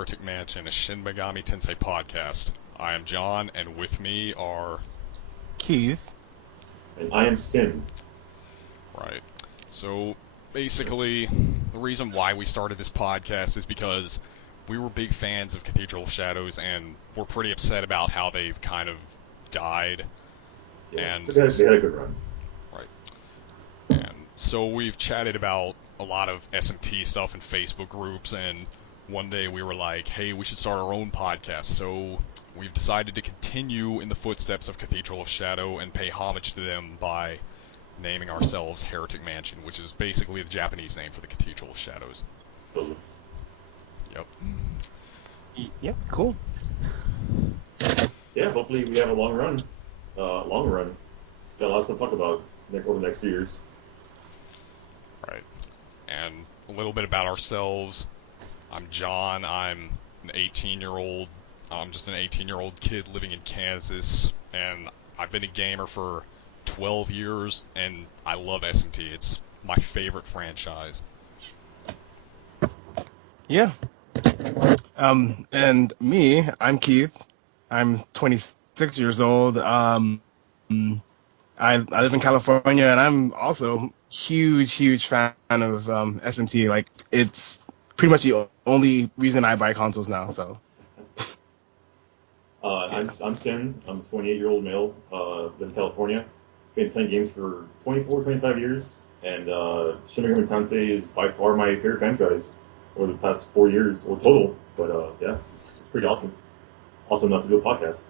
Heretic Mansion, a Shin Megami Tensei podcast. I am John, and with me are... Keith. And I am Sin. Right. So, basically, the reason why we started this podcast is because we were big fans of Cathedral of Shadows, and we're pretty upset about how they've kind of died. Yeah, And they had a good run. Right. And so we've chatted about a lot of SMT stuff in Facebook groups, and one day we were like, hey, we should start our own podcast. So we've decided to continue in the footsteps of Cathedral of Shadow and pay homage to them by naming ourselves Heretic Mansion, which is basically the Japanese name for the Cathedral of Shadows. Totally. Yep. Yep, cool. Yeah, hopefully we have a long run. Got a lot of stuff to talk about over the next few years. Right. And a little bit about ourselves. I'm John. I'm an 18-year-old. I'm just an 18-year-old kid living in Kansas, and I've been a gamer for 12 years, and I love SMT. It's my favorite franchise. Yeah. And me, I'm Keith. I'm 26 years old. I live in California, and I'm also huge fan of SMT. Like, it's pretty much the only reason I buy consoles now. So. I'm Sin. I'm a 28-year-old male. Live in California. Been playing games for 24, 25 years, and Shin Megami Tensei is by far my favorite franchise over the past 4 years, or total. But yeah, it's pretty awesome. Awesome enough to do a podcast.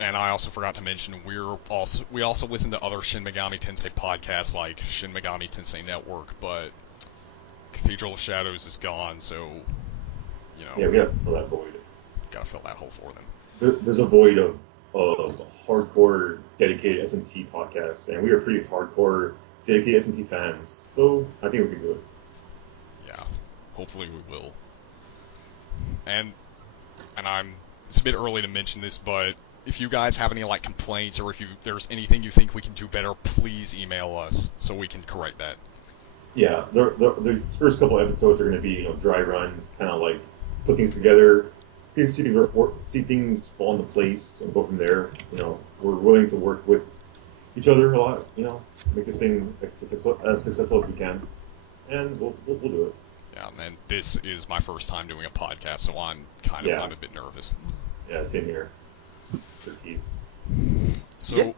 And I also forgot to mention we also listen to other Shin Megami Tensei podcasts like Shin Megami Tensei Network, but Cathedral of Shadows is gone, so Yeah, we gotta fill that void. Gotta fill that hole for them. There's a void of hardcore dedicated SMT podcasts, and we are pretty hardcore dedicated SMT fans, so I think we can do it. Yeah, hopefully we will. And it's a bit early to mention this, but if you guys have any complaints, or if there's anything you think we can do better, please email us so we can correct that. Yeah, these first couple episodes are going to be dry runs, kind of like put things together, see things fall into place, and go from there. We're willing to work with each other a lot. Make this thing as successful as we can, and we'll do it. Yeah, and this is my first time doing a podcast, so I'm I'm a bit nervous. Yeah, same here. For Keith. So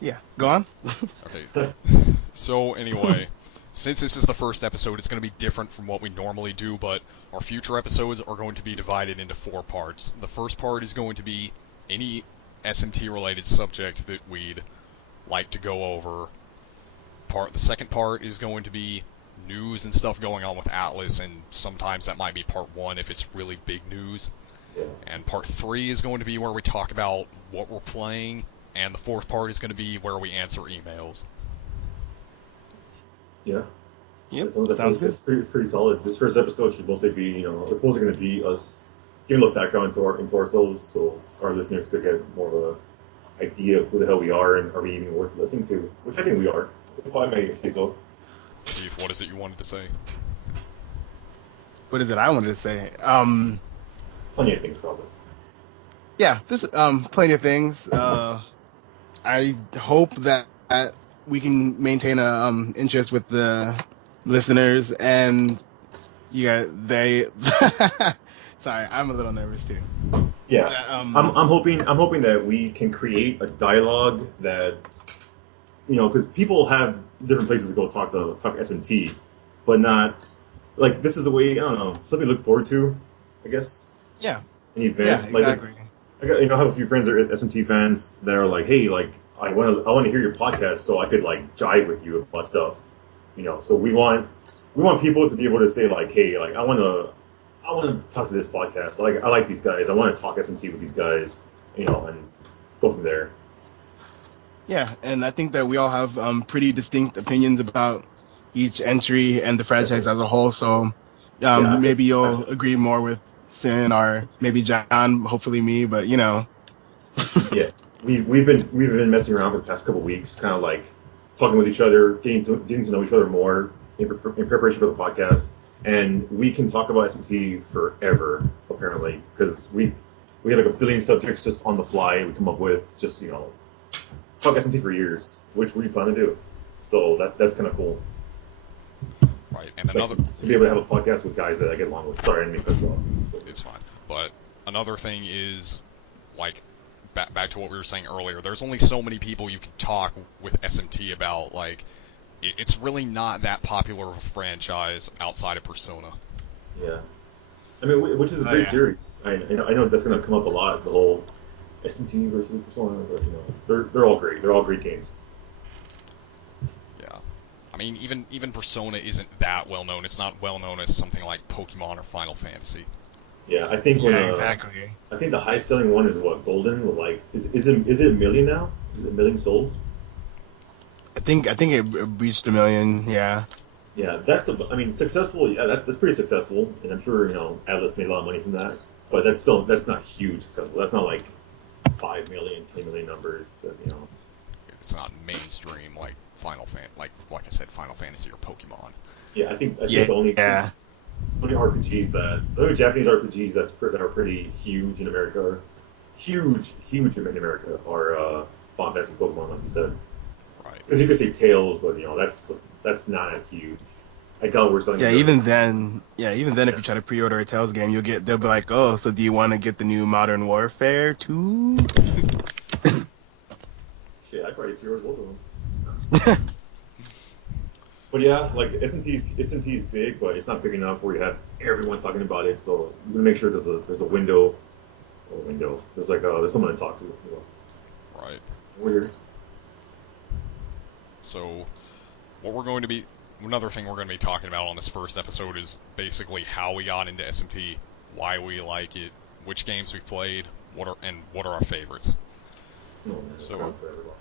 yeah, go on. Okay. So anyway, since this is the first episode, it's going to be different from what we normally do, but our future episodes are going to be divided into 4 parts. The first part is going to be any SMT-related subject that we'd like to go over. The second part is going to be news and stuff going on with Atlus, and sometimes that might be part 1 if it's really big news. Yeah. And part 3 is going to be where we talk about what we're playing, and the 4th part is going to be where we answer emails. Yeah. Yep, sounds good. It's pretty solid. This first episode should mostly be, it's mostly going to be us giving a look background into ourselves, so our listeners could get more of an idea of who the hell we are, and are we even worth listening to, which I think we are, if I may say so. Keith, what is it you wanted to say? What is it I wanted to say? Plenty of things, probably. Yeah, there's plenty of things. I hope that we can maintain a interest with the listeners, and they. Sorry, I'm a little nervous too. Yeah, I'm hoping that we can create a dialogue that, because people have different places to go talk SMT, but not this is a way, I don't know, something to look forward to, I guess. Yeah. An event. Yeah, exactly. I have a few friends that are SMT fans that are like, hey, I want to hear your podcast so I could jive with you about stuff, So we want people to be able to say hey, I want to talk to this podcast. I like these guys. I want to talk SMT with these guys, and go from there. Yeah, and I think that we all have pretty distinct opinions about each entry and the franchise as a whole. So maybe you'll agree more with Sin, or maybe John, hopefully me, but Yeah, we've been messing around for the past couple of weeks, kind of talking with each other, getting to know each other more in preparation for the podcast. and we can talk about SMT forever, apparently, because we have like a billion subjects just on the fly we come up with, just talk SMT for years, which we plan to do. So that's kind of cool. Right, and Like, another to be able to have a podcast with guys that I get along with. Sorry, I didn't mean to cut you off. it's fine. But another thing is, like, back to what we were saying earlier, there's only so many people you can talk with SMT about. Like, it's really not that popular of a franchise outside of Persona. Yeah. I mean, which is a great yeah. series. I know that's going to come up a lot, the whole SMT versus Persona, but, they're all great. They're all great games. Yeah. I mean, even Persona isn't that well known. It's not well known as something like Pokemon or Final Fantasy. Yeah, I think Exactly. I think the highest selling one is what, Golden, with like is it a million now? Is it a million sold? I think it reached 1 million. Yeah. Yeah, I mean, successful. Yeah, that's pretty successful, and I'm sure Atlus made a lot of money from that. But that's not huge successful. That's not like 5 million, 10 million numbers. It's not mainstream like like I said, Final Fantasy or Pokemon. Yeah, I think Yeah. the only Yeah. the only Japanese RPGs that are pretty huge in America, huge in America, are Final Fantasy, Pokemon, like you said. Right. Because you could say Tales, but that's not as huge. I doubt we're selling. Yeah, even then, if you try to pre-order a Tales game, they'll be like, "Oh, so do you want to get the new Modern Warfare 2?" Shit, I probably pre-ordered both of them. But yeah, like SMT is big, but it's not big enough where you have everyone talking about it. So we're gonna make sure there's a window. There's there's someone to talk to. Right. We're here. So, another thing we're going to be talking about on this first episode is basically how we got into SMT, why we like it, which games we played, what are our favorites. Oh, man, So- I'm forever about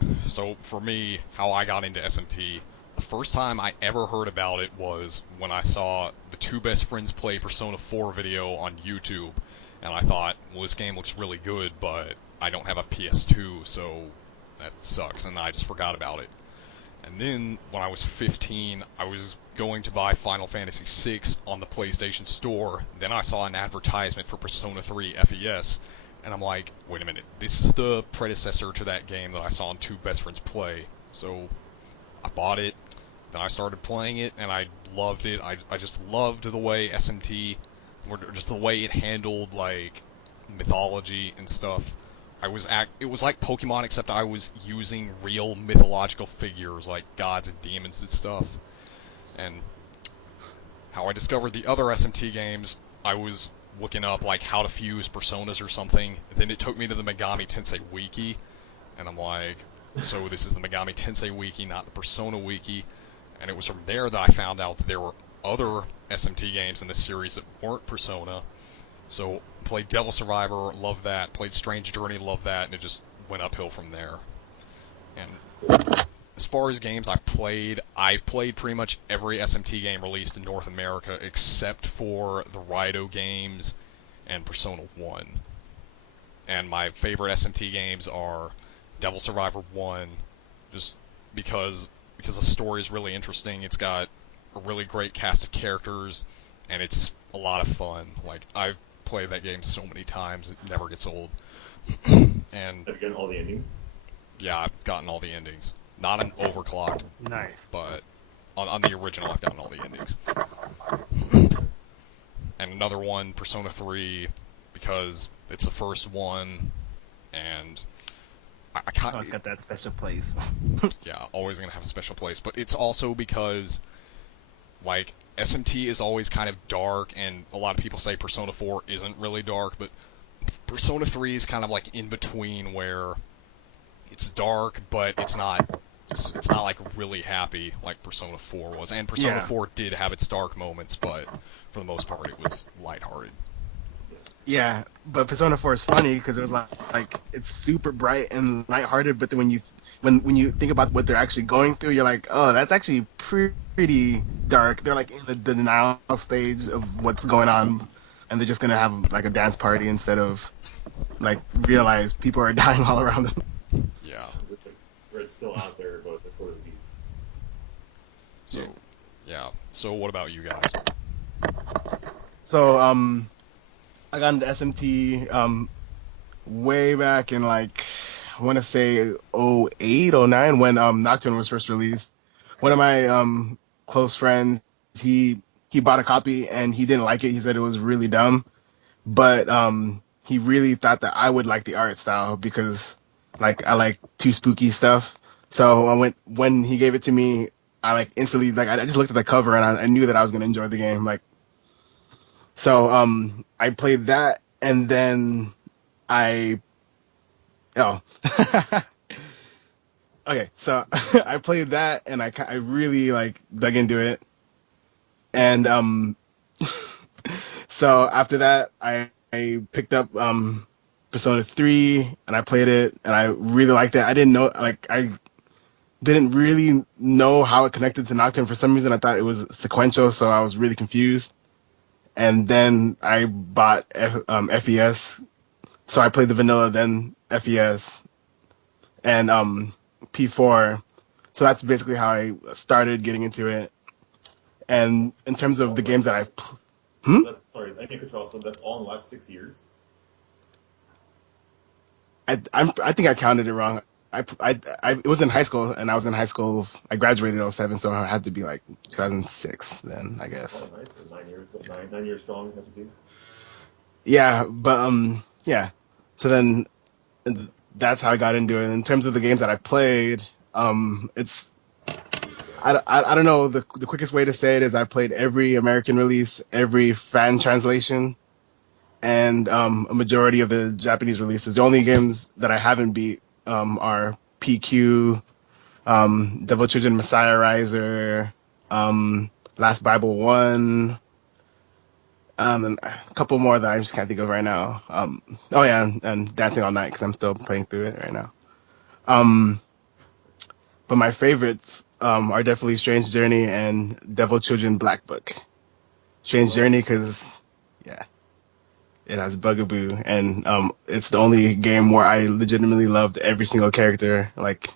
that. So for me, how I got into SMT, the first time I ever heard about it was when I saw the Two Best Friends Play Persona 4 video on YouTube, and I thought, well, this game looks really good, but I don't have a PS2, so that sucks, and I just forgot about it. And then, when I was 15, I was going to buy Final Fantasy VI on the PlayStation Store. Then I saw an advertisement for Persona 3 FES, and I'm like, wait a minute, this is the predecessor to that game that I saw on Two Best Friends Play. So, I bought it, then I started playing it, and I loved it. I just loved the way SMT, or just the way it handled, like, mythology and stuff. It was like Pokemon, except I was using real mythological figures like gods and demons and stuff. And how I discovered the other SMT games, I was looking up like how to fuse personas or something. Then it took me to the Megami Tensei wiki, and I'm like, so this is the Megami Tensei wiki, not the Persona wiki. And it was from there that I found out that there were other SMT games in this series that weren't Persona. So, played Devil Survivor, loved that. Played Strange Journey, loved that, and it just went uphill from there. And as far as games I've played pretty much every SMT game released in North America except for the Raidou games and Persona 1. And my favorite SMT games are Devil Survivor 1, just because the story is really interesting. It's got a really great cast of characters, and it's a lot of fun. Like, I've played that game so many times, it never gets old. And Have you gotten all the endings? yeah, I've gotten all the endings. Not an overclocked, Nice. but on the original I've gotten all the endings. And another one, Persona 3, because it's the first one, and I kind Oh, it's got that special place. yeah, always gonna have a special place. But it's also because, like, SMT is always kind of dark, and a lot of people say Persona 4 isn't really dark, but Persona 3 is kind of like in between, where it's dark, but it's not like really happy like Persona 4 was. And Persona Yeah. 4 did have its dark moments, but for the most part it was lighthearted. Yeah, but Persona 4 is funny because it was like it's super bright and lighthearted, but then when you think about what they're actually going through, you're like, oh, that's actually pretty dark. They're like in the denial stage of what's going on, and they're just gonna have like a dance party instead of like realize people are dying all around them. Yeah. Red's still out there, but that's sort of the beef. So, Yeah. So what about you guys? So I got into SMT way back in like I want to say '08, '09 when Nocturne was first released. One of my close friends, he bought a copy and he didn't like it. He said it was really dumb, but he really thought that I would like the art style because like I like too spooky stuff. So when he gave it to me, I like instantly like I just looked at the cover and I knew that I was gonna enjoy the game. Like so I played that and then I oh okay so I played that and I really like dug into it and so after that I picked up Persona 3 and I played it and I really liked it. I didn't know like I didn't really know how it connected to Nocturne for some reason. I thought it was sequential, so I was really confused. And then I bought FES, so I played the vanilla, then FES, and P4. So that's basically how I started getting into it. And in terms of the games that I've, That's sorry, I can't control. So that's all in the last 6 years. I think I counted it wrong. It was in high school, and I was in high school. I graduated in '07, so I had to be like 2006 then, I guess. Oh, nice. So 9 years, 9 years strong SMT. Yeah, but yeah. So then that's how I got into it. In terms of the games that I played, it's I don't know the quickest way to say it is I played every American release, every fan translation, and a majority of the Japanese releases. The only games that I haven't beat are PQ, Devil Children Messiah Riser, Last Bible 1, and a couple more that I just can't think of right now. Oh yeah, and Dancing All Night because I'm still playing through it right now. But my favorites are definitely Strange Journey and Devil Children Black Book. Strange Journey because yeah, it has Bugaboo, and it's the only game where I legitimately loved every single character. Like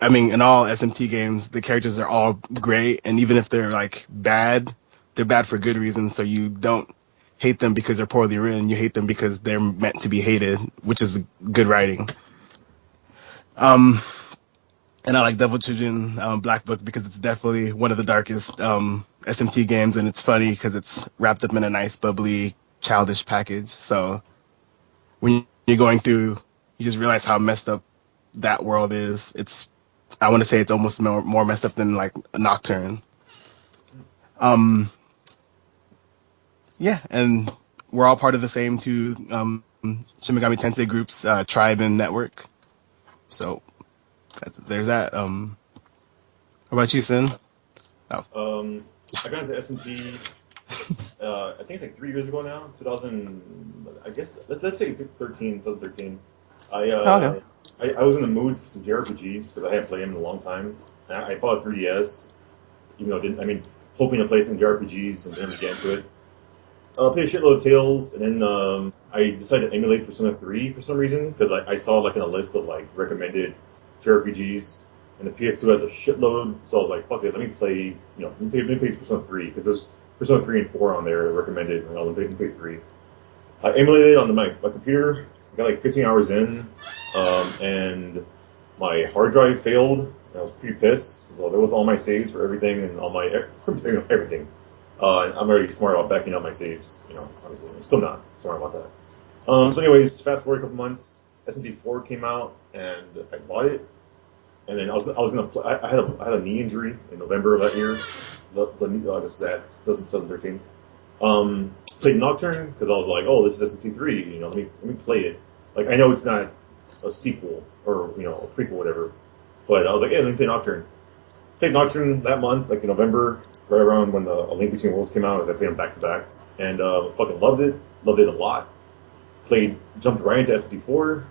I mean, in all SMT games, the characters are all great, and even if they're like bad, they're bad for good reasons. So you don't hate them because they're poorly written. You hate them because they're meant to be hated, which is good writing. Um, and I like Devil Children Black Book because it's definitely one of the darkest SMT games, and it's funny because it's wrapped up in a nice, bubbly, childish package. So when you're going through, you just realize how messed up that world is. I want to say it's almost more messed up than like a Nocturne. Um, yeah, and we're all part of the same two Shin Megami Tensei groups, Tribe and Network. So there's that. What about you, Sin? I got into SMT. I think it's like 3 years ago now. 2000. I guess let's say 2013. I Okay. I was in the mood for some JRPGs because I hadn't played them in a long time. And I bought a 3DS, even though hoping to play some JRPGs and then get into it. Played a shitload of Tales, and then I decided to emulate Persona 3 for some reason because I saw like in a list of like recommended JRPGs, and the PS2 has a shitload. So I was like, fuck it, let me play Persona 3 because there's Persona 3 and 4 on there recommended. And I'll play 3. I emulated it on my computer. I got like 15 hours in, and my hard drive failed. And I was pretty pissed because there was all my saves for everything and all my everything. I'm already smart about backing up my saves. Obviously, I'm still not smart about that. So, anyways, fast forward a couple months, SMT4 came out, and I bought it. And then I was gonna play. I had a knee injury in November of that year. This is that 2013. Played Nocturne because I was like, oh, this is SMT3. Let me play it. Like I know it's not a sequel or a prequel, whatever. But I was like, yeah, let me play Nocturne. Played Nocturne that month, like in November, right around when the A Link Between Worlds came out, as I played them back to back, and fucking loved it a lot. Jumped right into SMT4,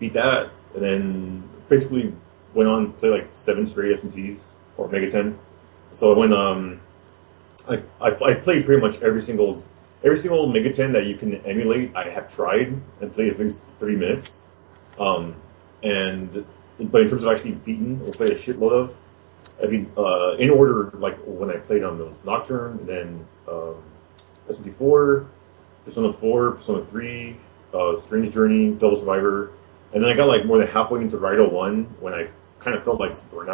beat that, and then basically went on to play like 7 straight SMTs or Megaten. So I went, I've played pretty much every single Megaten that you can emulate. I have tried and played at least 30 minutes, but in terms of actually beaten or played a shitload of, I mean, in order, like when I played on those Nocturne, then SMT4, Persona 4, Persona 3, Strange Journey, Double Survivor, and then I got like more than halfway into Raido 1 when I kind of felt like burnt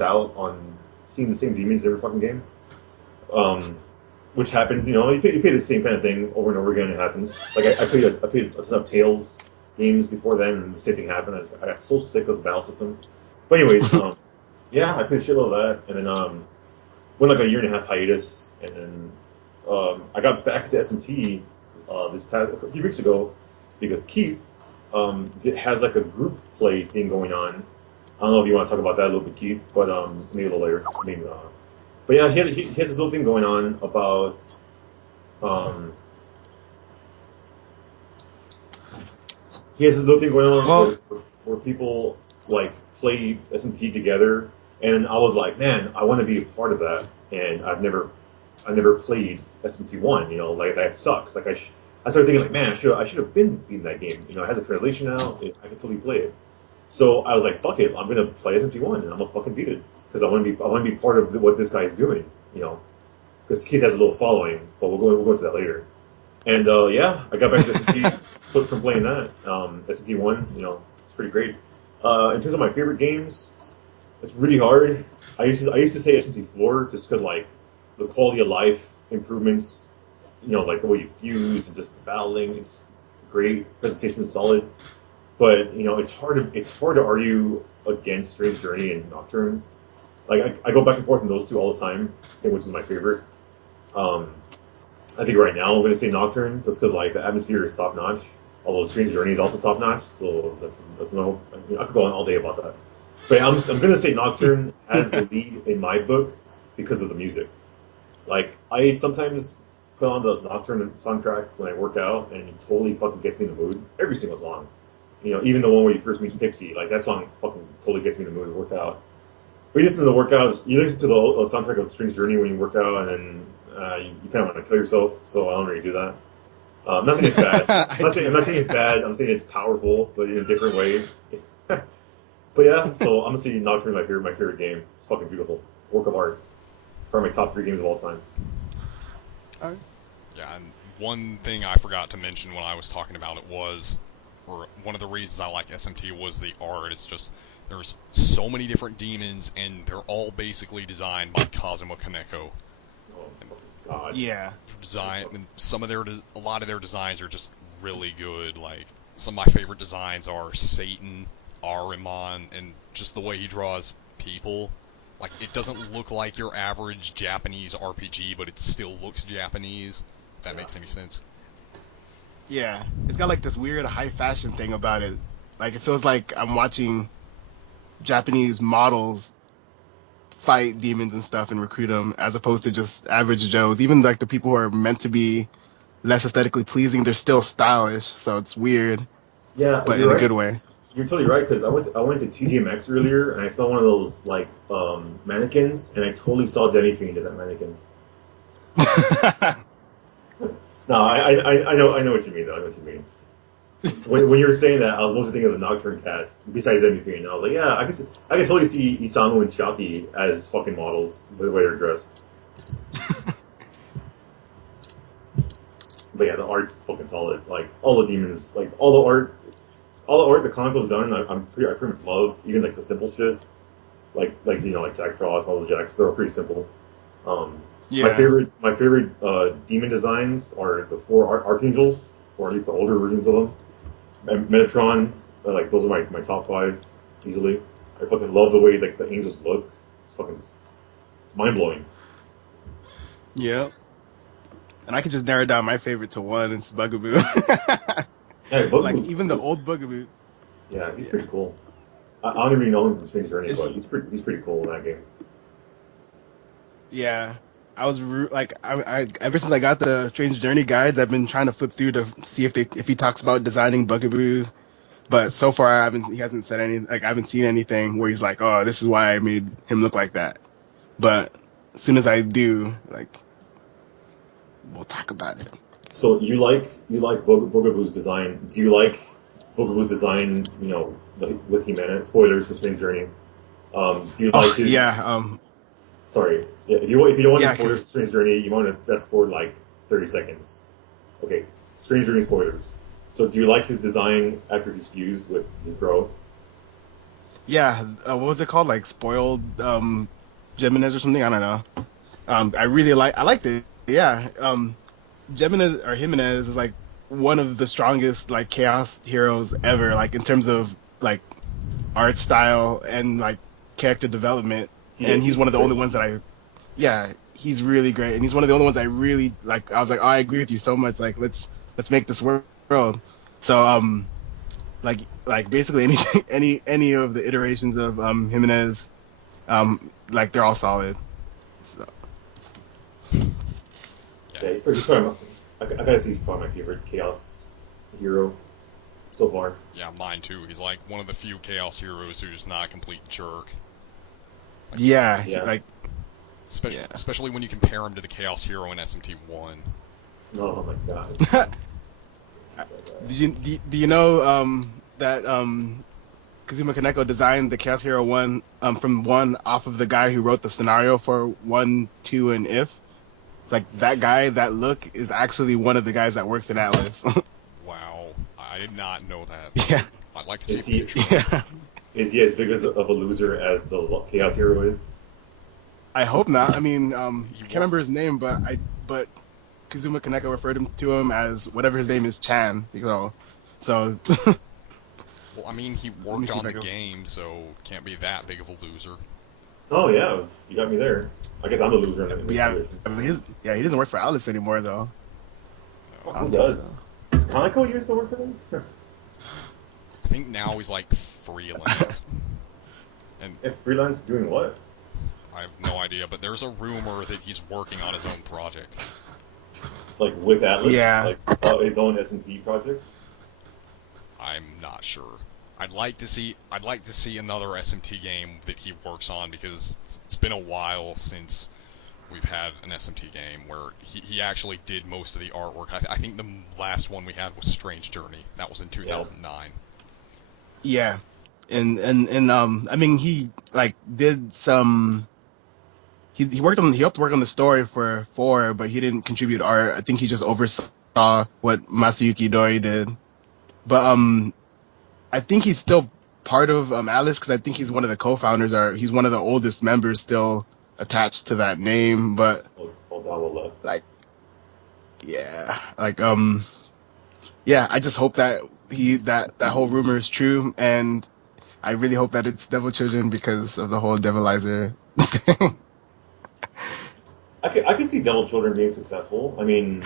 out on seeing the same demons every fucking game. Which happens, you play the same kind of thing over and over again. It happens. Like I played a ton of Tales games before then, and the same thing happened. I got so sick of the battle system. But anyways, yeah, I played a shitload of that, and then went like a year and a half hiatus, and then I got back into SMT a few weeks ago because Keith has like a group play thing going on. I don't know if you want to talk about that a little bit, Keith, but maybe a little later. Maybe. But yeah, he has this little thing going on about where people like play SMT together, and I was like, man, I want to be a part of that, and I never played SMT1. Like that sucks. Like I started thinking like, man, I should have been in that game. It has a translation now. I can totally play it. So I was like, fuck it, I'm gonna play SMT1 and I'm gonna fucking beat it because I want to be part of what this guy's doing. Because Kid has a little following, but we'll go into that later. And yeah, I got back to SMT from playing that. SMT1, it's pretty great. In terms of my favorite games, it's really hard. I used to say SMT4 just because like the quality of life improvements, like the way you fuse and just the battling, it's great. Presentation is solid. But it's hard to argue against Strange Journey and Nocturne. Like I go back and forth on those two all the time, saying which is my favorite. I think right now I'm going to say Nocturne just because like the atmosphere is top notch. Although Strange Journey is also top notch, so that's no. I could go on all day about that. But I'm going to say Nocturne has the lead in my book because of the music. Like I sometimes put on the Nocturne soundtrack when I work out, and it totally fucking gets me in the mood. Every single song. Even the one where you first meet Pixie, like that song fucking totally gets me in the mood to work out. But you listen to the workouts, you listen to the soundtrack of Strange Journey when you work out, and then you kind of want to kill yourself. So I don't really do that. I'm not saying it's bad. I'm not saying it's bad. I'm saying it's powerful, but in a different way. But yeah, so I'm gonna say Nocturne my favorite game. It's fucking beautiful, work of art. Probably my top 3 games of all time. Yeah, and one thing I forgot to mention when I was talking about it was, or one of the reasons I like SMT was the art. It's just there's so many different demons, and they're all basically designed by Kazuma Kaneko. Oh God. Yeah. And a lot of their designs are just really good. Like some of my favorite designs are Satan, Ahriman, and just the way he draws people. Like it doesn't look like your average Japanese RPG, but it still looks Japanese. If that makes any sense. Yeah, it's got like this weird high fashion thing about it. Like it feels like I'm watching Japanese models fight demons and stuff and recruit them, as opposed to just average Joes. Even like the people who are meant to be less aesthetically pleasing, they're still stylish. So it's weird, Yeah, but you're in right. a good way. You're totally right because I went to TGMX earlier and I saw one of those like mannequins and I totally saw Demi Fiend in that mannequin. No, I know what you mean though. I know what you mean. When you were saying that, I was mostly thinking of the Nocturne cast besides Demi Fiend. And I was like, yeah, I could totally see Isamu and Chiaki as fucking models the way they're dressed. But yeah, the art's fucking solid. Like all the demons, like all the art the comic was done. I pretty much love even like the simple shit, like Jack Frost, all the Jacks. They're all pretty simple. Yeah. My favorite demon designs are the 4 archangels, or at least the older versions of them. And Metatron, like those are my top 5 easily. I fucking love the way like the angels look. It's mind blowing. Yeah. And I could just narrow down my favorite to one. It's Bugaboo. Yeah, Like even the old Bugaboo. Yeah, he's pretty cool. I don't really know him from Strange Journey, but he's pretty cool in that game. Yeah. I was like, I ever since I got the Strange Journey guides, I've been trying to flip through to see if he talks about designing Bugaboo, but so far he hasn't said anything. Like I haven't seen anything where he's like, oh, this is why I made him look like that. But as soon as I do, like, we'll talk about it. So you like Bugaboo's design? Do you like Bugaboo's design? With Humana. Spoilers for Strange Journey. Do you like his? Yeah. Sorry. Yeah, if you don't want to Yeah, spoil 'cause- Strange Journey, you want to fast forward like 30 seconds. Okay, Strange Journey spoilers. So, do you like his design after he's fused with his bro? yeah. What was it called? Like spoiled Geminis or something? I don't know. I liked it. Yeah. Geminis or Jimenez is like one of the strongest like chaos heroes ever. Like in terms of like art style and like character development. And he's one of the only ones that yeah, he's really great, and he's one of the only ones I really like. I was like, oh, I agree with you so much. Like, let's make this world. So, like basically anything, any of the iterations of Jimenez, like they're all solid. So, Yeah, he's probably I gotta say he's probably my favorite Chaos hero so far. Yeah, mine too. He's like one of the few Chaos heroes who's not a complete jerk. Like, yeah, Yeah. like especially when you compare him to the Chaos hero in SMT1. Oh my god. do you know that Kazuma Kaneko designed the Chaos Hero 1 from 1 off of the guy who wrote the scenario for 1, 2, and If. It's like that guy, that look is actually one of the guys that works in Atlus. Wow, I did not know that. Yeah. I'd like to Is see a he- picture. Yeah. Is he as big of a loser as the Chaos hero is? I hope not. I mean, I won't. can't remember his name, but Kazuma Kaneko referred to him as whatever his name is, Chan. So Well, I mean, he me worked see on if I the can- game, so can't be that big of a loser. Oh yeah, you got me there. I guess I'm the loser in this yeah, situation. I mean, he doesn't work for Atlus anymore though. Oh, I who don't think does? so. Does Kaneko used to work for them? I think now he's like freelance. And If freelance doing what? I have no idea, but there's a rumor that he's working on his own project. Like with Atlus? Yeah. Like his own SMT project? I'm not sure. I'd like to see another SMT game that he works on because it's been a while since we've had an SMT game where he actually did most of the artwork. I think the last one we had was Strange Journey. That was in 2009. Yeah, and I mean, he like did some. He helped work on the story for 4, but he didn't contribute art. I think he just oversaw what Masayuki Doi did. But I think he's still part of Alice because I think he's one of the co-founders. He's one of the oldest members still attached to that name. But Odawa left. like, yeah, like yeah, I just hope that that whole rumor is true, and I really hope that it's Devil Children because of the whole Devilizer thing. I could see Devil Children being successful. I mean,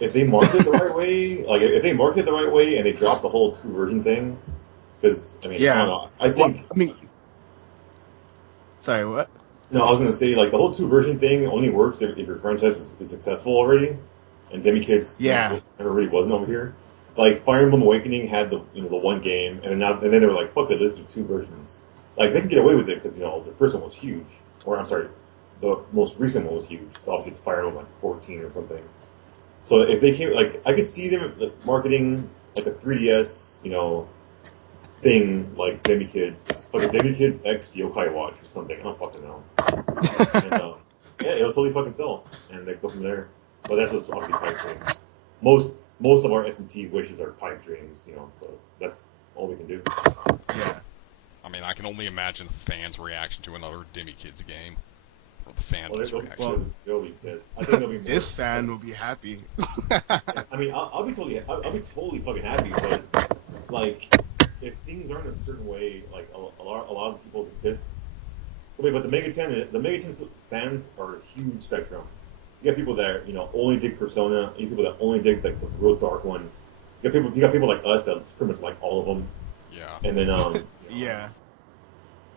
if they market it the right way, like if they market it the right way and they drop the whole 2 version thing, because I mean, I Yeah. don't know. I think Well, I mean, sorry, what? no, I was gonna say like the whole 2 version thing only works if your franchise is successful already, and Demi Kids Yeah. never really wasn't over here. Like Fire Emblem Awakening had the the 1 game, and then they were like, fuck it, let's do 2 versions. Like they can get away with it because the first one was huge, or I'm sorry, the most recent one was huge. So obviously it's Fire Emblem like 14 or something. So if they came, like I could see them like, marketing like a 3DS, thing like Demi Kids, like a Demi Kids X Yokai Watch or something. I don't fucking know. And, yeah, it'll totally fucking sell, and they go from there. But that's just obviously pipe dreams. Most of our SMT wishes are pipe dreams, but that's all we can do. Yeah. I mean, I can only imagine the fans' reaction to another Demi Kids game. Or the fandom's reaction. They'll be pissed. I think they'll be more, This fan will be happy. I mean, I'll be totally fucking happy, but like, if things aren't a certain way, like a lot of people will be pissed. Okay, but the Megaten fans are a huge spectrum. You got people that only dig Persona. You got people that only dig like the real dark ones. You got people like us that's pretty much like all of them. Yeah. And then Yeah.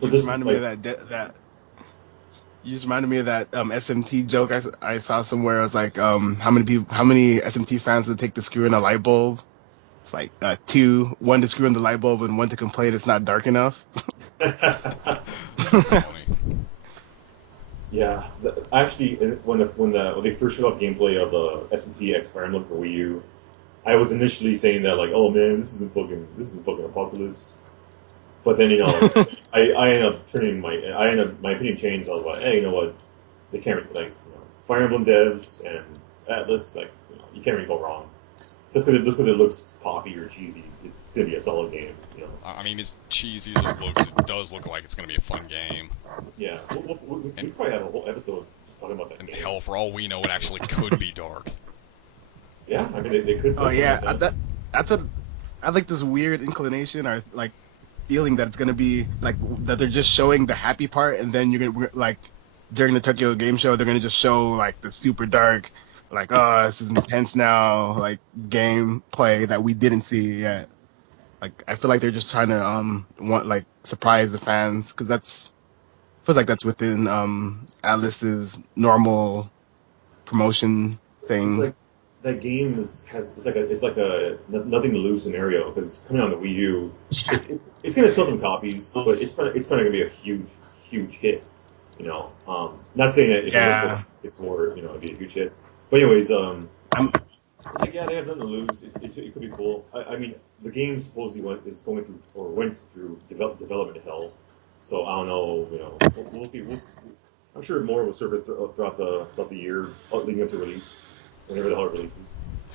but You just just reminded me of that. You just reminded me of that SMT joke I saw somewhere. It was like, how many SMT fans would take to screw in a light bulb? It's like 2, 1 to screw in the light bulb and 1 to complain it's not dark enough. That's funny. Yeah, actually, when they first showed up gameplay of SMT X Fire Emblem for Wii U, I was initially saying that like, oh man, this isn't fucking Apocalypse. But then I ended up my opinion changed. I was like, hey, you know what? they can't like Fire Emblem devs and Atlus, like you can't really go wrong. Just because it looks poppy or cheesy, it's gonna be a solid game. I mean, as cheesy as it looks, it does look like it's going to be a fun game. Yeah, we probably have a whole episode just talking about that And game. hell, for all we know, it actually could be dark. Yeah, I mean they could. Oh yeah, like that's what I like. This weird inclination or like feeling that it's gonna be like that they're just showing the happy part, and then you're gonna like during the Tokyo Game Show they're gonna just show like the super dark, like oh this is intense now, like gameplay that we didn't see yet. Like I feel like they're just trying to want like surprise the fans because that's feels like that's within Alice's normal promotion thing. It's like that game it's like a nothing to lose scenario because it's coming on the Wii U. It's gonna sell some copies, but it's probably gonna be a huge hit. Not saying that if it's more it'd be a huge hit. But anyways, I'm, it's like, yeah, they have nothing to lose. It could be cool. I mean, the game supposedly went through development hell. So I don't know. We'll see. I'm sure more will surface throughout the year leading up to release, whenever the hell it releases.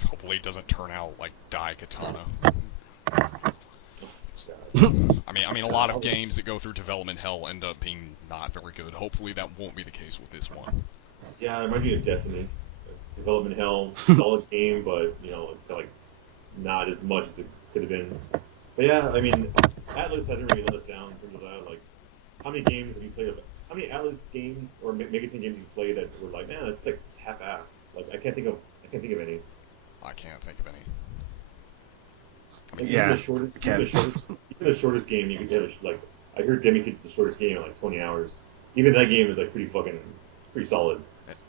Hopefully, it doesn't turn out like Daikatana. Sad. I mean, a lot of games that go through development hell end up being not very good. Hopefully, that won't be the case with this one. Yeah, it reminds me of Destiny. Development hell, solid game, but it's got like not as much as it could have been. But yeah, I mean, Atlus hasn't really let us down in terms of that. Like, how many games have you played? How many Atlus games or Megaten games you played that were like, man, it's like just half-assed. Like, I can't think of any. I can't think of any. Like, yeah, even the shortest game you could get. Like, I heard Demikid's the shortest game in like 20 hours. Even that game is like pretty solid.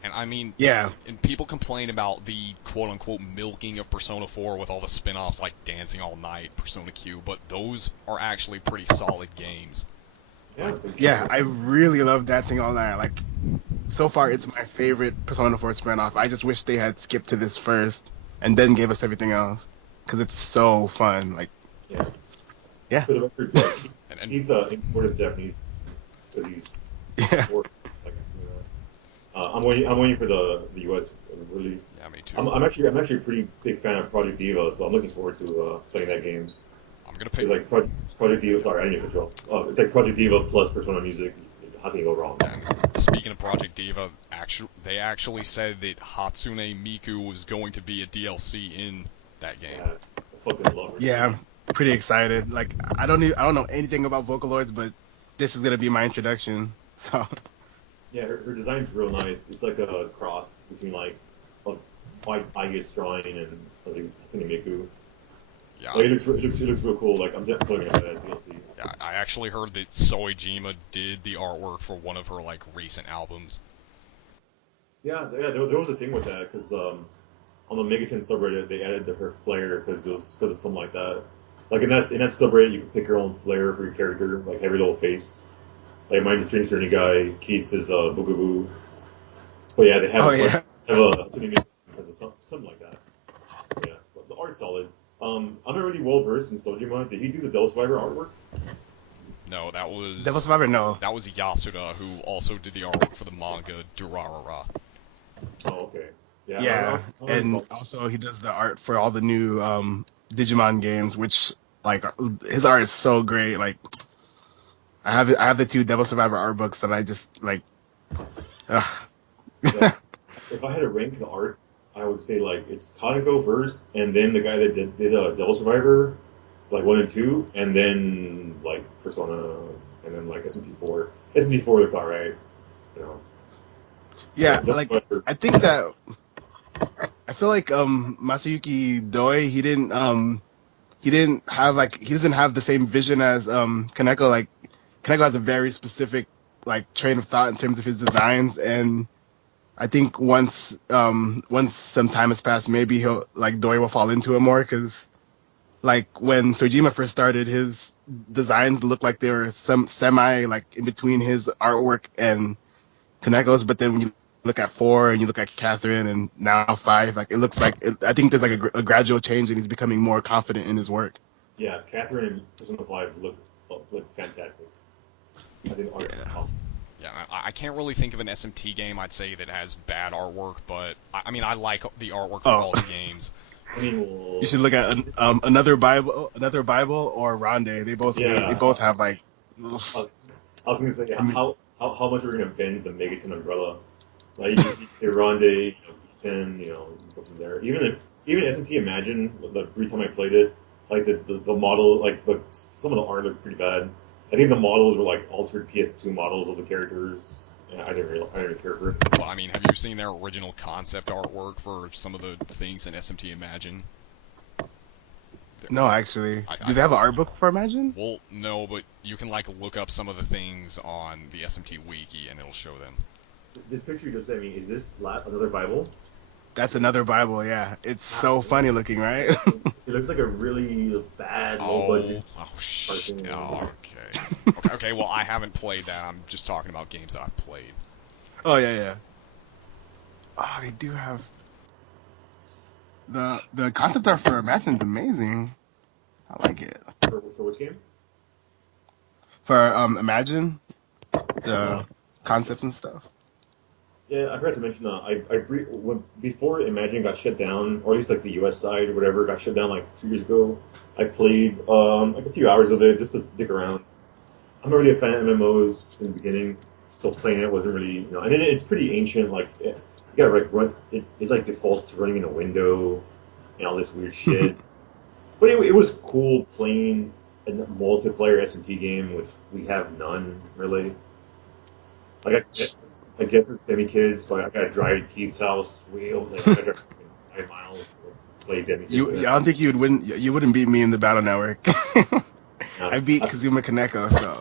And I mean, yeah. And people complain about the quote-unquote milking of Persona 4 with all the spin-offs like Dancing All Night, Persona Q, but those are actually pretty solid games. Yeah, I really love Dancing All Night. Like, so far it's my favorite Persona 4 spin-off. I just wish they had skipped to this first and then gave us everything else because it's so fun. Like, yeah. For the record, he's imported Japanese because he's I'm waiting for the US release. Yeah, me too. I'm actually a pretty big fan of Project Diva, so I'm looking forward to playing that game. I'm gonna pick. It's like Project Diva. Sorry, I didn't control. It's like Project Diva plus Persona music. How can you go wrong? And speaking of Project Diva, they actually said that Hatsune Miku was going to be a DLC in that game. Yeah, I fucking love her. Yeah, I'm pretty excited. Like, I don't know anything about Vocaloids, but this is gonna be my introduction. So. Yeah, her design's real nice. It's like a cross between like a Aigis drawing and Hatsune Miku. Yeah, like, it looks real cool. Like I'm definitely gonna play that DLC. Yeah, I actually heard that Soejima did the artwork for one of her like recent albums. Yeah. There was a thing with that because on the Megaten subreddit they added her flair because of something like that. Like in that subreddit you can pick your own flair for your character, like every little face. Like mine's a Strange Journey guy. Keith's is Boogaboo. But yeah, they have have a because of something like that. Yeah, but the art's solid. I'm not really well versed in Soejima. Did he do the Devil Survivor artwork? No, that was Devil Survivor. No, that was Yasuda, who also did the artwork for the manga Durarara. Oh, okay. Yeah. Yeah, and also he does the art for all the new Digimon games, which like his art is so great. Like. I have the two Devil Survivor art books that I just like. Yeah. If I had to rank the art, I would say like it's Kaneko first, and then the guy that did Devil Survivor, like 1 and 2, and then like Persona, and then like SMT4. SMT4 looked alright, Yeah, like I think that I feel like Masayuki Doi he doesn't have the same vision as Kaneko. Like Kaneko has a very specific like train of thought in terms of his designs, and I think once some time has passed, maybe Doi will fall into it more because like when Sojima first started, his designs looked like they were some semi like in between his artwork and Kaneko's, but then when you look at 4 and you look at Catherine and now 5, like it looks like I think there's like a gradual change and he's becoming more confident in his work. Yeah, Catherine and Persona 5 look fantastic. I think the art's Yeah, I can't really think of an SMT game I'd say that has bad artwork, but I mean I like the artwork for Oh, all the games. I mean, you should look at another Bible or Ronde. They yeah. both have like. I was, I was gonna say I mean, how much we're gonna bend the Megaten umbrella. Like you see Ronde, Megaten, you go from there. Even SMT Imagine, the every time I played it, like the model, like some of the art looked pretty bad. I think the models were like altered PS2 models of the characters. And I didn't really care for it. Well, I mean, have you seen their original concept artwork for some of the things in SMT Imagine? no, actually, I, do they have an art book for Imagine? well, no, but you can like look up some of the things on the SMT wiki and it'll show them. This picture you just sent me, is this another Bible? That's another Bible, yeah. It's so funny looking, right? It looks like a really bad, low budget. Okay. Well, I haven't played that. I'm just talking about games that I've played. Oh yeah. Oh, they do have the concept art for Imagine's amazing. I like it. For which game? For Imagine, the concepts and stuff. Yeah, I forgot to mention before Imagine got shut down, or at least like the U.S. side or whatever got shut down like 2 years ago. I played like a few hours of it just to dick around. I'm not really a fan of MMOs in the beginning, so playing it wasn't really and then it's pretty ancient. Like you gotta like run it like defaults to running in a window and all this weird shit. But it was cool playing a multiplayer S&T game with we have none really. Like I guess it's Demi Kids, but I gotta drive to Keith's house, wheel, like I gotta drive 5 miles to play Demi Kids. I don't think you would win. You wouldn't beat me in the Battle Network. I beat Kazuma Kaneko, so.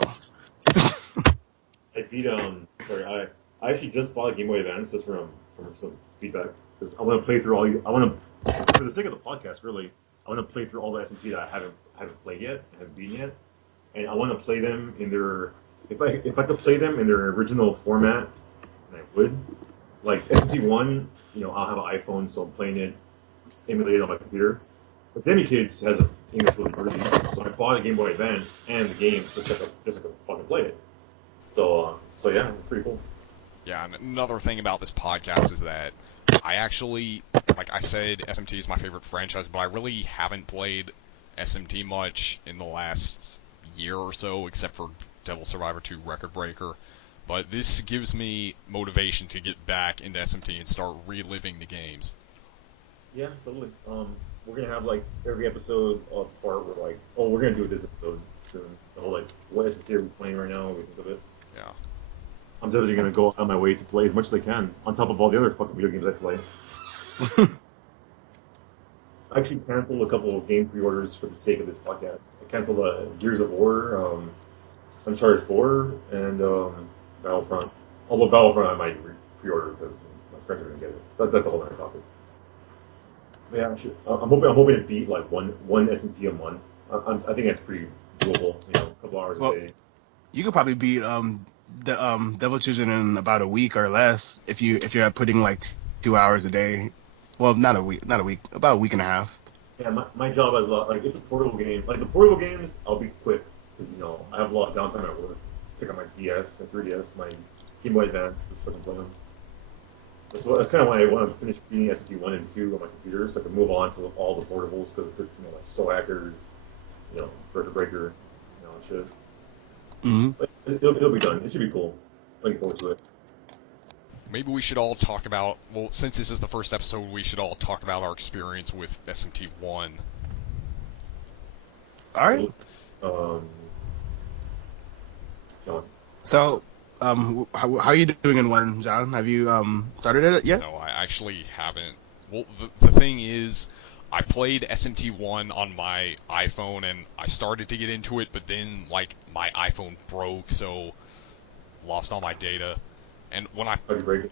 I beat Sorry, I actually just bought a Game Boy Advance just from some feedback because I want to play through all. I want to, for the sake of the podcast, really, I want to play through all the S&T that I haven't played yet, haven't beaten yet, and I want to play them in their. If I could play them in their original format, then I would. Like SMT1, I'll have an iPhone, so I'm playing it emulated on my computer. But Demi Kids has an English release, so I bought a Game Boy Advance and the game just so I could fucking play it. So yeah, it's pretty cool. Yeah, and another thing about this podcast is that I actually, like I said, SMT is my favorite franchise, but I really haven't played SMT much in the last year or so, except for Devil Survivor 2 Record Breaker. But this gives me motivation to get back into SMT and start reliving the games. Yeah, totally. We're gonna have like every episode a part where like, oh, we're gonna do this episode soon. The whole like, what SMT are we playing right now? What we think of it. Yeah. I'm definitely gonna go on my way to play as much as I can, on top of all the other fucking video games I play. I actually canceled a couple of game pre-orders for the sake of this podcast. I canceled Gears of War, Uncharted 4, and Battlefront. Although Battlefront I might pre-order because my friends are gonna get it. That's a whole other topic. But yeah, I'm hoping to beat like one SMT a month. I think that's pretty doable. A couple hours a day. You could probably beat the Devil Children in about a week or less if you're putting like 2 hours a day. Well, not a week, about a week and a half. Yeah, my job has a lot. Like it's a portable game. Like the portable games, I'll be quick because I have a lot of downtime at work. Just take out my DS, my 3DS, my Game Boy Advance, just so I can play them. That's kind of why I want to finish beating SMT 1 and 2 on my computer, so I can move on to all the portables because they're like Soul Hackers, Record Breaker, shit. Mm-hmm. But it'll be done. It should be cool. Looking forward to it. Maybe we should all talk about, well, since this is the first episode, we should all talk about our experience with SMT1. All right. John. So, how are you doing in 1, John? Have you started it yet? No, I actually haven't. Well, the thing is, I played SMT1 on my iPhone, and I started to get into it, but then, like, my iPhone broke, so lost all my data. And when How'd you break it?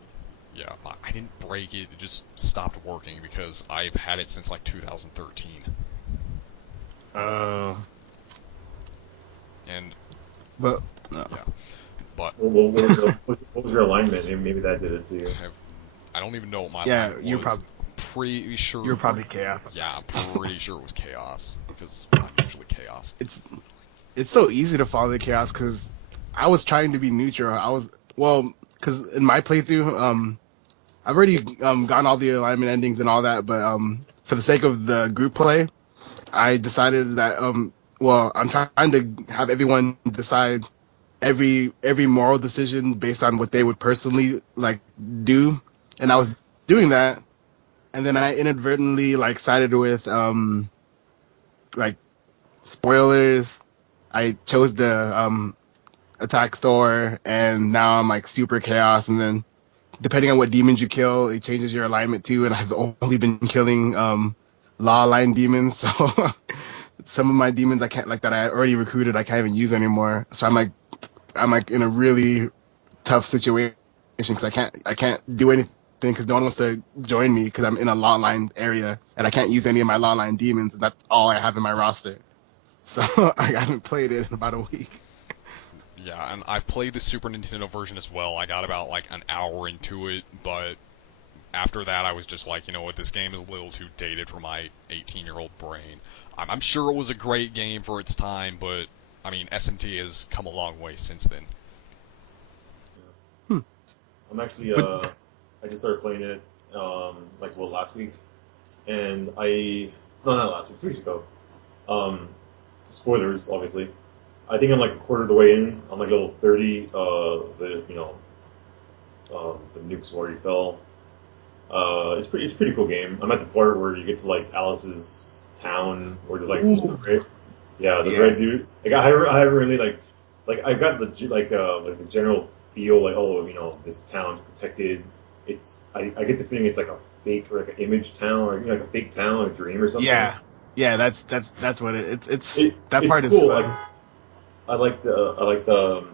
Yeah, I didn't break it, it just stopped working because I've had it since, like, 2013. And, But, no. yeah. But, What was your alignment? Maybe that did it to you. I don't even know what my Yeah, alignment was. you're probably... Pretty sure. You're probably chaos. Yeah, I'm pretty sure it was chaos because I'm usually chaos. It's so easy to follow the chaos because I was trying to be neutral. well, because in my playthrough, I've already gotten all the alignment endings and all that, but for the sake of the group play, I decided that well, I'm trying to have everyone decide every moral decision based on what they would personally like do, and I was doing that, and then I inadvertently like sided with like spoilers. I chose to attack Thor, and now I'm like super chaos, and then depending on what demons you kill, it changes your alignment too. And I've only been killing law line demons, so some of my demons I can't like that I already recruited I can't even use anymore. So I'm like in a really tough situation because I can't do anything because no one wants to join me because I'm in a law line area and I can't use any of my law line demons, and that's all I have in my roster. So I haven't played it in about a week. Yeah, and I've played the Super Nintendo version as well. I got about like an hour into it, but after that I was just like, you know what, this game is a little too dated for my 18-year-old brain. I'm sure it was a great game for its time, but I mean, SMT has come a long way since then. Hmm. I'm actually I just started playing it like last week, and no, not last week, 2 weeks ago. Spoilers, obviously. I think I'm like a quarter of the way in. I'm like level 30. The nukes already fell. It's a pretty cool game. I'm at the part where you get to like Alice's town, where there's like Ooh. the red dude. Like I haven't really like I got the general feel like, oh, this town's protected. I get the feeling it's like a fake or like an image town, or like a fake town, a dream or something. Yeah, that's what it's that it's part cool. is Like fun. I like the.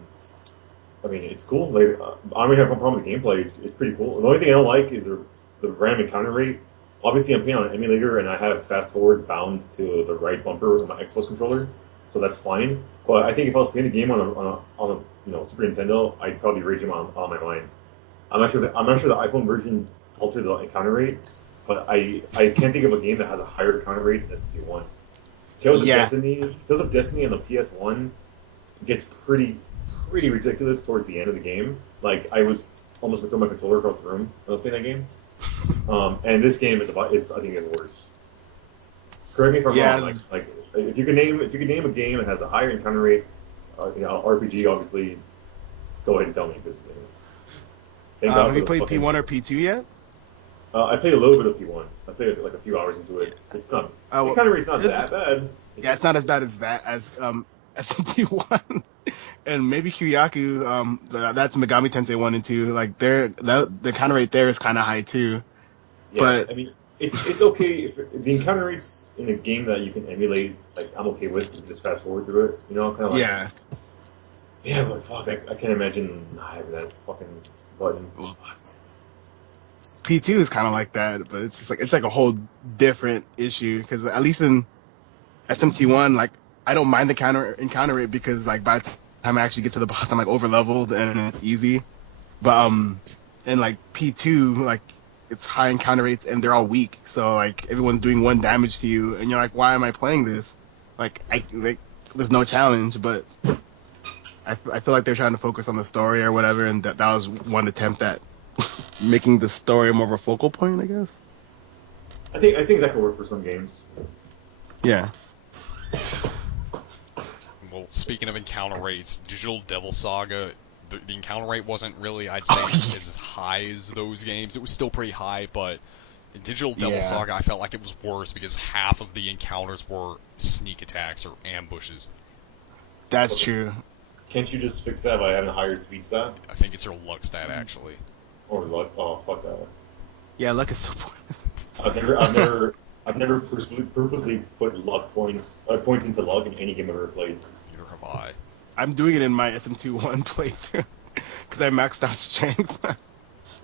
I mean, it's cool. Like I don't really have a problem with the gameplay. It's pretty cool. The only thing I don't like is the random encounter rate. Obviously, I'm playing on an emulator, and I have fast forward bound to the right bumper with my Xbox controller, so that's fine. But I think if I was playing the game on a Super Nintendo, I'd probably rage him on my mind. I'm not sure the iPhone version altered the encounter rate, but I can't think of a game that has a higher encounter rate than SMT1. Yeah, Tales of Destiny on the PS1 gets pretty ridiculous towards the end of the game. Like I was almost gonna throw my controller across the room when I was playing that game. And this game is I think it's worse. Correct me if I'm yeah. wrong. Like if you could name a game that has a higher encounter rate, RPG obviously, go ahead and tell me because thank God Have for you the played fucking. P1 or P2 yet? I played a little bit of P1. I played like a few hours into it. It's not the Well, encounter rate's not it's, that bad. yeah, it's not as bad as that as SMT1 and maybe Kyoyaku. That's Megami Tensei 1 and 2. Like the counter rate there is kind of high too. Yeah, But I mean, it's okay if the encounter rates in a game that you can emulate. Like I'm okay with. You can just fast forward through it. Kind of like yeah, yeah, but fuck, I can't imagine not having that fucking button. P2 is kind of like that, but it's like a whole different issue because at least in SMT1, like I don't mind the encounter rate because like by the time I actually get to the boss, I'm like over leveled and it's easy. But in like P2, like it's high encounter rates and they're all weak, so like everyone's doing 1 damage to you, and you're like, why am I playing this? Like there's no challenge, but I feel like they're trying to focus on the story or whatever, and that was one attempt at making the story more of a focal point, I guess. I think that could work for some games. Yeah. Well, speaking of encounter rates, Digital Devil Saga, the encounter rate wasn't really, I'd say, as high as those games. It was still pretty high, but in Digital Devil Saga, I felt like it was worse because half of the encounters were sneak attacks or ambushes. That's true. Can't you just fix that by having a higher speed stat I think it's your luck stat, actually. or luck? Oh fuck that. Yeah, luck is so pointless. I've never purposely put luck points into luck in any game I've ever played. Neither have I. I'm doing it in my SMT1 playthrough because I maxed out strength.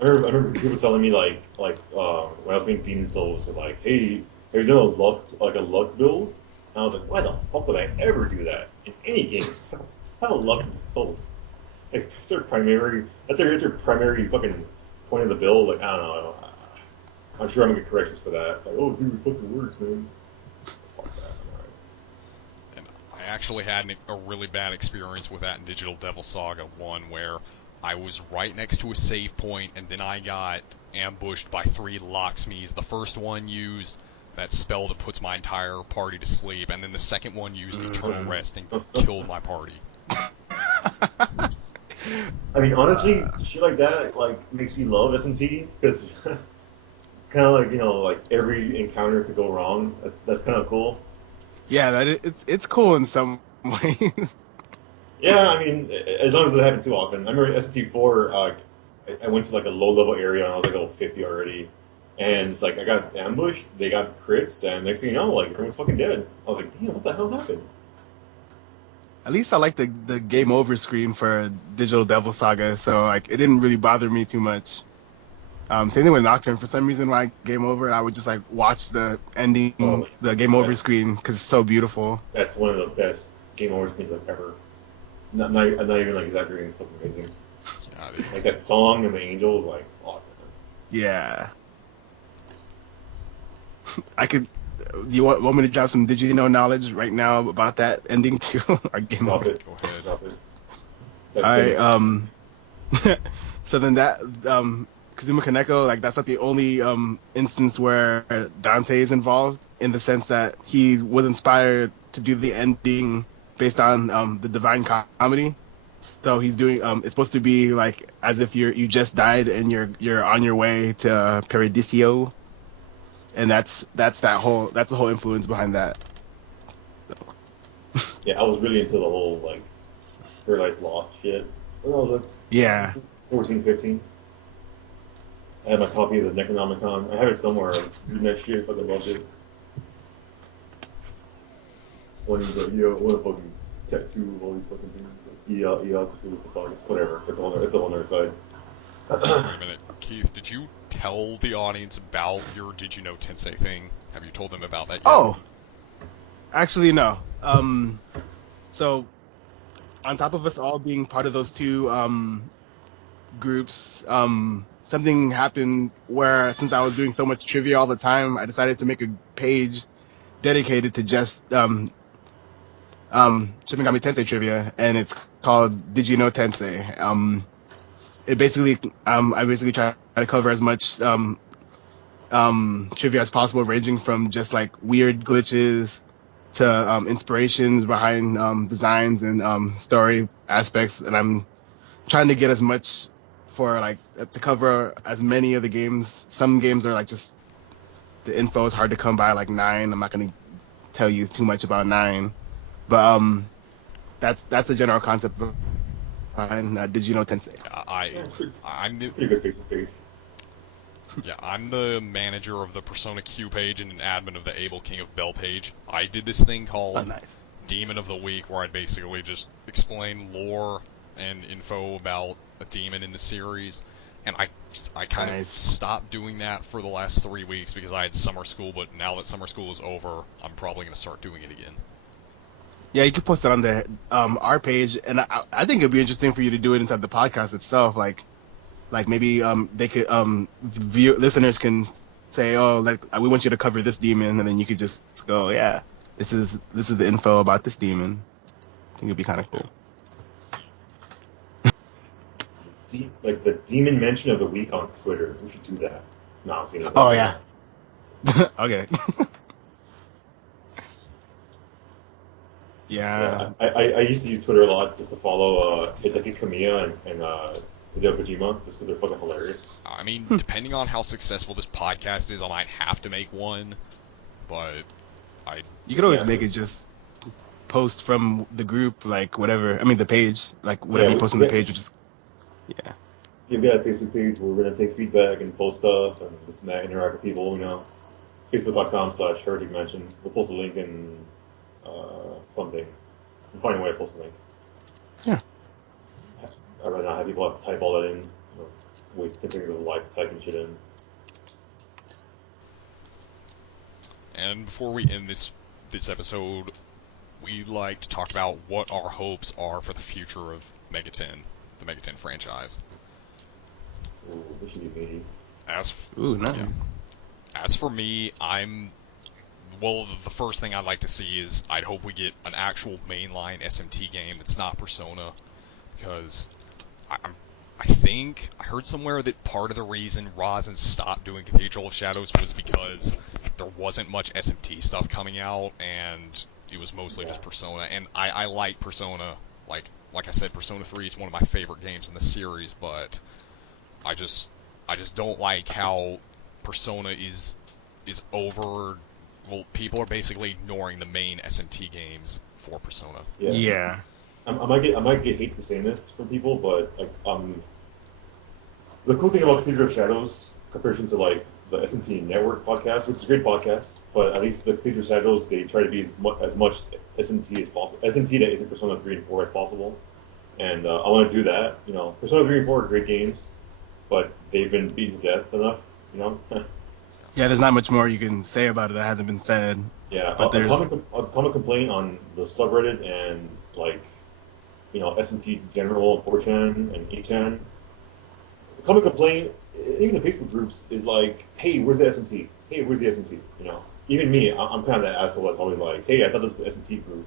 I remember people telling me like when I was playing Demon Souls, they're like, "Hey, have you done a luck build?" And I was like, "Why the fuck would I ever do that in any game? Have a luck build? Like that's their primary fucking point of the build. Like I don't know. I'm sure I'm gonna get corrections for that. Like, oh, dude, it fucking works, man. Fuck that. I'm alright. And I actually had a really bad experience with that in Digital Devil Saga 1, where I was right next to a save point, and then I got ambushed by 3 locksmiths. The first one used that spell that puts my entire party to sleep, and then the second one used Eternal Rest and killed my party. I mean, honestly, shit like that like makes me love SMT because kind of like like every encounter could go wrong. That's kind of cool. Yeah, it's cool in some ways. Yeah, I mean, as long as it doesn't happen too often. I remember SMT4, I went to like a low level area and I was like level 50 already, and it's like I got ambushed, they got crits, and next thing you know, like everyone's fucking dead. I was like, damn, what the hell happened? At least I like the game over screen for Digital Devil Saga, so like it didn't really bother me too much. Same thing with Nocturne. For some reason, when I game over, I would just like watch the ending, the game over screen because it's so beautiful. That's one of the best game over screens I've ever. I'm not even like exaggerating. It's fucking amazing. Yeah, like that song and the angels, like, oh, yeah. I could. You want me to drop some Did you know knowledge right now about that ending too? Our game drop over. it. Go ahead. Drop it. Alright, so then that Kazuma Kaneko, like that's not the only instance where Dante is involved, in the sense that he was inspired to do the ending based on the Divine Comedy. So he's doing it's supposed to be like as if you just died and you're on your way to Paradiso, and that's the whole influence behind that. Yeah, I was really into the whole like Paradise Lost shit when I was like Yeah. 14, 15. I had my copy of the Necronomicon. I have it somewhere. I was reading that shit, fucking loved it. One fucking tattoo of all these fucking things. Whatever. It's a whole other side. Wait a minute. Keith, did you tell the audience about your Did You Know Tensei thing? Have you told them about that yet? Oh, actually no. So on top of us all being part of those two groups, something happened where, since I was doing so much trivia all the time, I decided to make a page dedicated to just Shin Megami Tensei trivia, and it's called Did You Know Tensei. It basically, I basically try to cover as much trivia as possible, ranging from just like weird glitches to inspirations behind designs and story aspects, and I'm trying to get as much for like to cover as many of the games. Some games are like just the info is hard to come by, like 9. I'm not gonna tell you too much about 9, but that's the general concept behind Did You Know Tensei. I'm the, Pretty good face to face. yeah, I'm the manager of the Persona Q page and an admin of the Able King of Bell page. I did this thing called Nice. Demon of the Week, where I'd basically just explain lore and info about a demon in the series, and I kind of stopped doing that for the last 3 weeks because I had summer school, but now that summer school is over, I'm probably going to start doing it again. Yeah, you can post it on the our page, and I think it'd be interesting for you to do it inside the podcast itself. Like maybe they could listeners can say, oh, like we want you to cover this demon, and then you could just go, yeah, this is the info about this demon. I think it'd be kind of cool. Like the demon mention of the week on Twitter. We should do that. No, I was gonna say Oh yeah. Okay. Yeah. I used to use Twitter a lot just to follow Hideki Kamiya and Hideo Kojima just because they're fucking hilarious. I mean, depending on how successful this podcast is, I might have to make one, but You could always make it just post from the group, like whatever. I mean, the page, like whatever you post on the page, or just yeah. Yeah, we got a Facebook page where we're gonna take feedback and post stuff and this and that, interact with people. Facebook.com/Heretic Mansion. We'll post a link in something. We'll find a way to post a link. Yeah. I'd rather not have people have to type all that in. Waste 10 seconds of life typing shit in. And before we end this episode, we'd like to talk about what our hopes are for the future of Megaten, the Megaten franchise. Ooh, this should be meaty. As for me, the first thing I'd like to see is I'd hope we get an actual mainline SMT game that's not Persona, because I think I heard somewhere that part of the reason Rasen stopped doing Cathedral of Shadows was because there wasn't much SMT stuff coming out, and it was mostly just Persona. And I like Persona. Like I said, Persona 3 is one of my favorite games in the series, but I just don't like how Persona is over. Well, people are basically ignoring the main SMT games for Persona. Yeah. I might get hate for saying this from people, but like the cool thing about Cathedral of Shadows, comparison to like the SMT Network podcast, which is a great podcast, but at least the Cathedral of Shadows, they try to be as much SMT as possible, SMT that isn't Persona 3 and 4 as possible, and I want to do that. You know, Persona 3 and 4 are great games, but they've been beaten to death enough. You know. Yeah, there's not much more you can say about it that hasn't been said. Yeah, but there's a common complaint on the subreddit and like, you know, SMT general, 4chan and 8chan. A common complaint, even the Facebook groups, is like, hey, where's the SMT? Hey, where's the SMT? You know, even me, I'm kind of that asshole that's always like, hey, I thought this was an SMT group,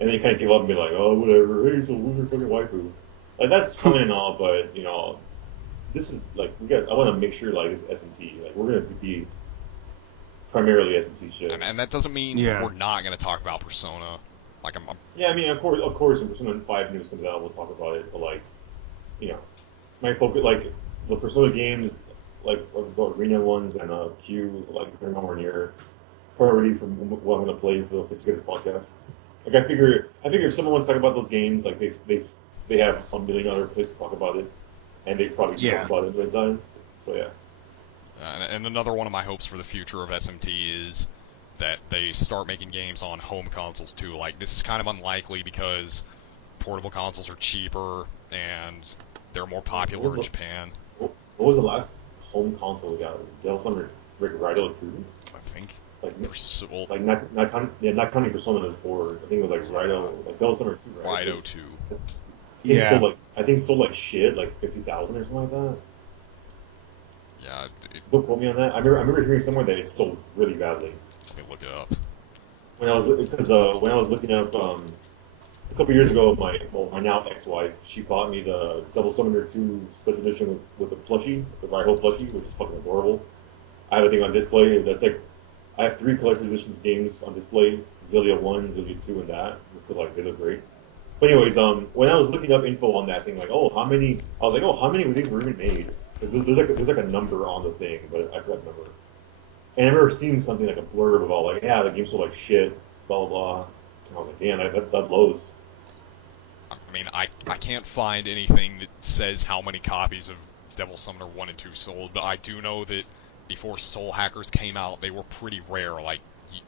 and then you kind of give up and be like, oh, whatever. Hey, so who's your fucking waifu? Like that's fine and all, but you know, this is like I want to make sure like this SMT, like we're gonna be primarily SMT shit. And that doesn't mean we're not going to talk about Persona. Like Yeah, I mean, of course, when Persona 5 news comes out, we'll talk about it. But like, you know, my focus, like the Persona games, like the Arena ones and Q, like they're nowhere near priority for what I'm going to play for the Sophisticated podcast. Like I figure if someone wants to talk about those games, like they have a million other places to talk about it, and they've probably talked about it in times. So yeah. And another one of my hopes for the future of SMT is that they start making games on home consoles too. Like, this is kind of unlikely because portable consoles are cheaper and they're more popular in Japan. What was the last home console we got? Was it Devil Summer Rido 2? I think. Not counting Persona 4. I think it was like Rido, like Devil Summer 2, right? Rido 2. I think sold like shit, like 50,000 or something like that. Yeah. Don't quote me on that. I remember hearing somewhere that it sold really badly. Let me look it up. When I was looking up a couple years ago, my now ex-wife, she bought me the Devil Summoner 2 special edition with the plushie, the Raiho plushie, which is fucking adorable. I have a thing on display that's like, I have 3 collector's editions games on display: Xillia 1, Xillia 2, and that, just because like they look great. But anyways, when I was looking up info on that thing, like, how many of these were even made? There's like a number on the thing, but I forgot the number. And I remember seeing something like a blurb about like, yeah, the game sold like shit, blah blah blah. And I was like, damn, that blows. I mean, I can't find anything that says how many copies of Devil Summoner 1 and 2 sold, but I do know that before Soul Hackers came out, they were pretty rare. Like,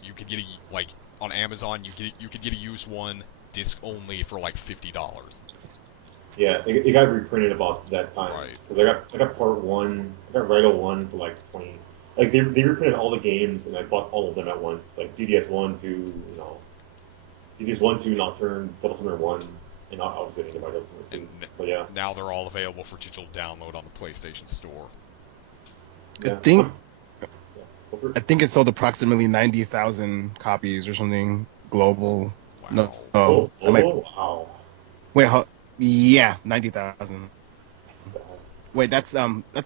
you could get on Amazon, you could get a used one, disc only, for like $50. Yeah, it got reprinted about that time. Right. Because I got part 1, I got Rido 1 for like 20. Like they reprinted all the games, and I bought all of them at once. Like DDS 1, 2, you know, DDS 1, 2, Nocturne, Devil Summoner 1, and obviously I need to buy Devil Summoner 2. But yeah. Now they're all available for digital download on the PlayStation Store. Yeah. I think it sold approximately 90,000 copies or something global. Wow. No, Wow. Wait, yeah, 90,000. Wait, that's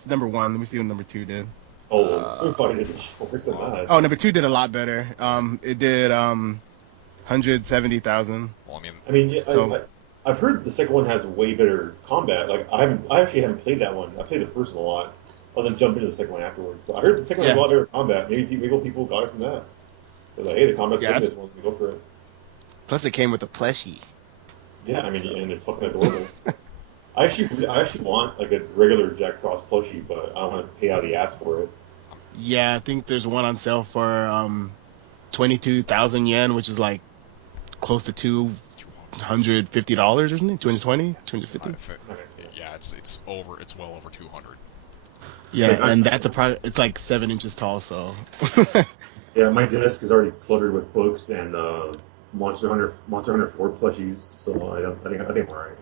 number 1. Let me see what number 2 did. So probably did worse than that. Oh, number 2 did a lot better. It did 170,000. Well, I've heard the second one has way better combat. Like I actually haven't played that one. I played the first one a lot. I was gonna jump into the second one afterwards, but I heard the second one has a lot better combat. Maybe people got it from that. They're like, hey, the combat's good in this one. We go for it. Plus, it came with a plushie. Yeah, I mean, and it's fucking adorable. I actually want like a regular Jack Frost plushie, but I don't want to pay out of the ass for it. Yeah, I think there's one on sale for 22,000 yen, which is like close to $250 or something. 220, 250. Yeah, it's well over 200. Yeah, and that's it's like 7 inches tall, so. Yeah, my desk is already cluttered with books and Monster Hunter 4 plushies, so I think I'm alright.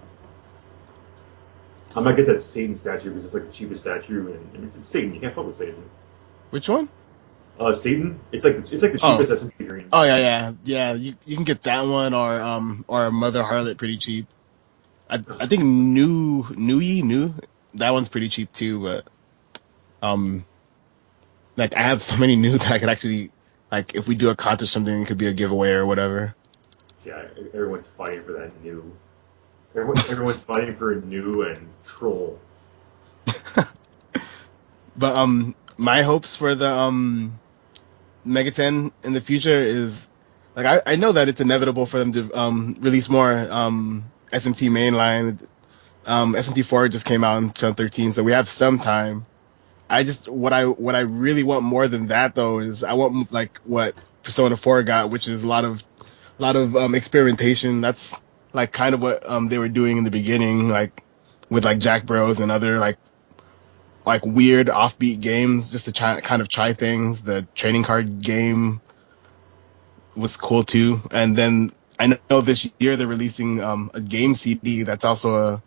I might get that Satan statue because it's like the cheapest statue, and it's Satan. You can't fuck with Satan. Which one? Satan. It's like the cheapest SMG figurine. Oh yeah. You can get that one or Mother Harlot pretty cheap. I think New that one's pretty cheap too. But like I have so many new that I could actually like if we do a contest or something, it could be a giveaway or whatever. Yeah, everyone's fighting for that new. Everyone's fighting for a new and troll. But my hopes for the Megaten in the future is like I know that it's inevitable for them to release more SMT mainline. SMT4 just came out in 2013, so we have some time. I just what I really want more than that though is I want like what Persona 4 got, which is a lot of experimentation. That's like kind of what they were doing in the beginning, like with like Jack Bros and other like weird offbeat games just to try things. The trading card game was cool too. And then I know this year they're releasing a game CD that's also a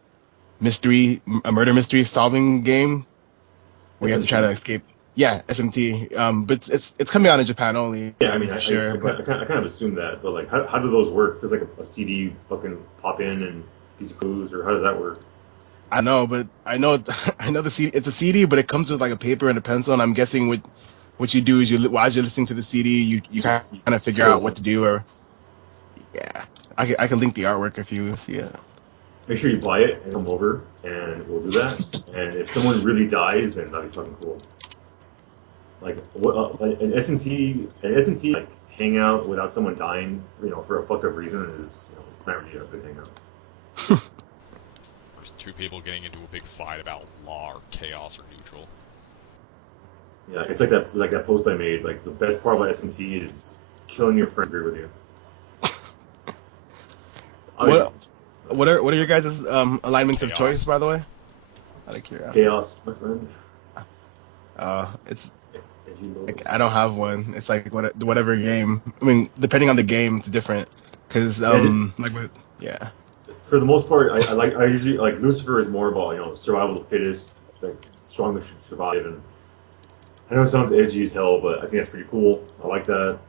murder mystery solving game where you have to try to escape. Yeah, SMT. But it's coming out in Japan only. Yeah, I I'm mean, sure. I kind of assumed that, but like, how do those work? Does like a CD fucking pop in and piece of clues, or how does that work? I know, but I know the CD. It's a CD, but it comes with like a paper and a pencil. And I'm guessing what you do is as you're listening to the CD, you kind of figure out what to do. Or yeah, I can link the artwork if you see it. Make sure you buy it and come over, and we'll do that. And if someone really dies, then that'd be fucking cool. Like what an SMT like hangout without someone dying, for a fucked up reason is not really a good hangout. There's two people getting into a big fight about law or chaos or neutral. Yeah, it's like that post I made. Like the best part about SMT is killing your friends agree with you. What are your guys' alignments Chaos. of choice, by the way? Out of curiosity. Chaos, my friend. It's like, I don't have one. It's like whatever game. I mean, depending on the game, it's different. Cause yeah. For the most part, I usually like Lucifer is more about survival of the fittest, like strongest should survive. And I know it sounds edgy as hell, but I think that's pretty cool. I like that.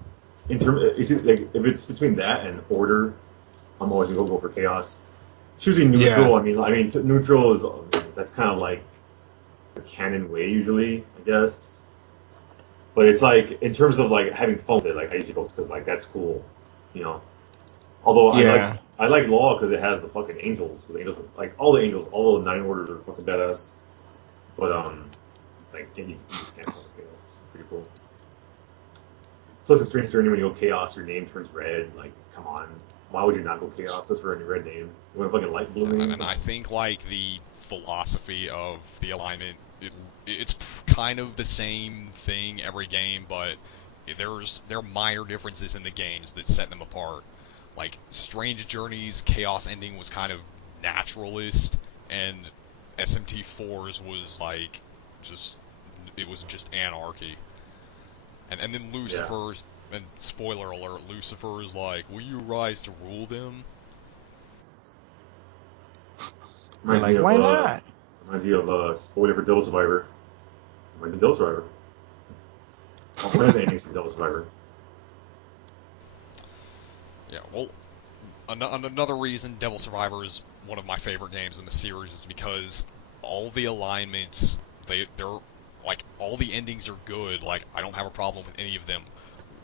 Like if it's between that and order, I'm always gonna go for chaos. Choosing neutral, Yeah. I mean neutral is that's kind of like the canon way usually, I guess. But it's like in terms of like having fun with it, like I usually go because like that's cool, you know. Although I like Law because it has the fucking angels. The angels, like all the angels, all the 9 orders are fucking badass. But it's like you just can't fucking chaos. It's pretty cool. Plus, in Strange Journey, when you go chaos, your name turns red. Like, come on, why would you not go chaos just for a red name? You want a fucking light blue name? And I think like the philosophy of the alignment, it's kind of the same thing every game, but there are minor differences in the games that set them apart. Like Strange Journey's chaos ending was kind of naturalist, and SMT4's was like it was just anarchy. And then Lucifer's, and spoiler alert, Lucifer is like, will you rise to rule them? Why not? Reminds me of spoiler for Devil Survivor. Reminds me of Devil Survivor. One of the endings for Devil Survivor. Yeah, well, another reason Devil Survivor is one of my favorite games in the series is because all the alignments, they're like, all the endings are good. Like, I don't have a problem with any of them.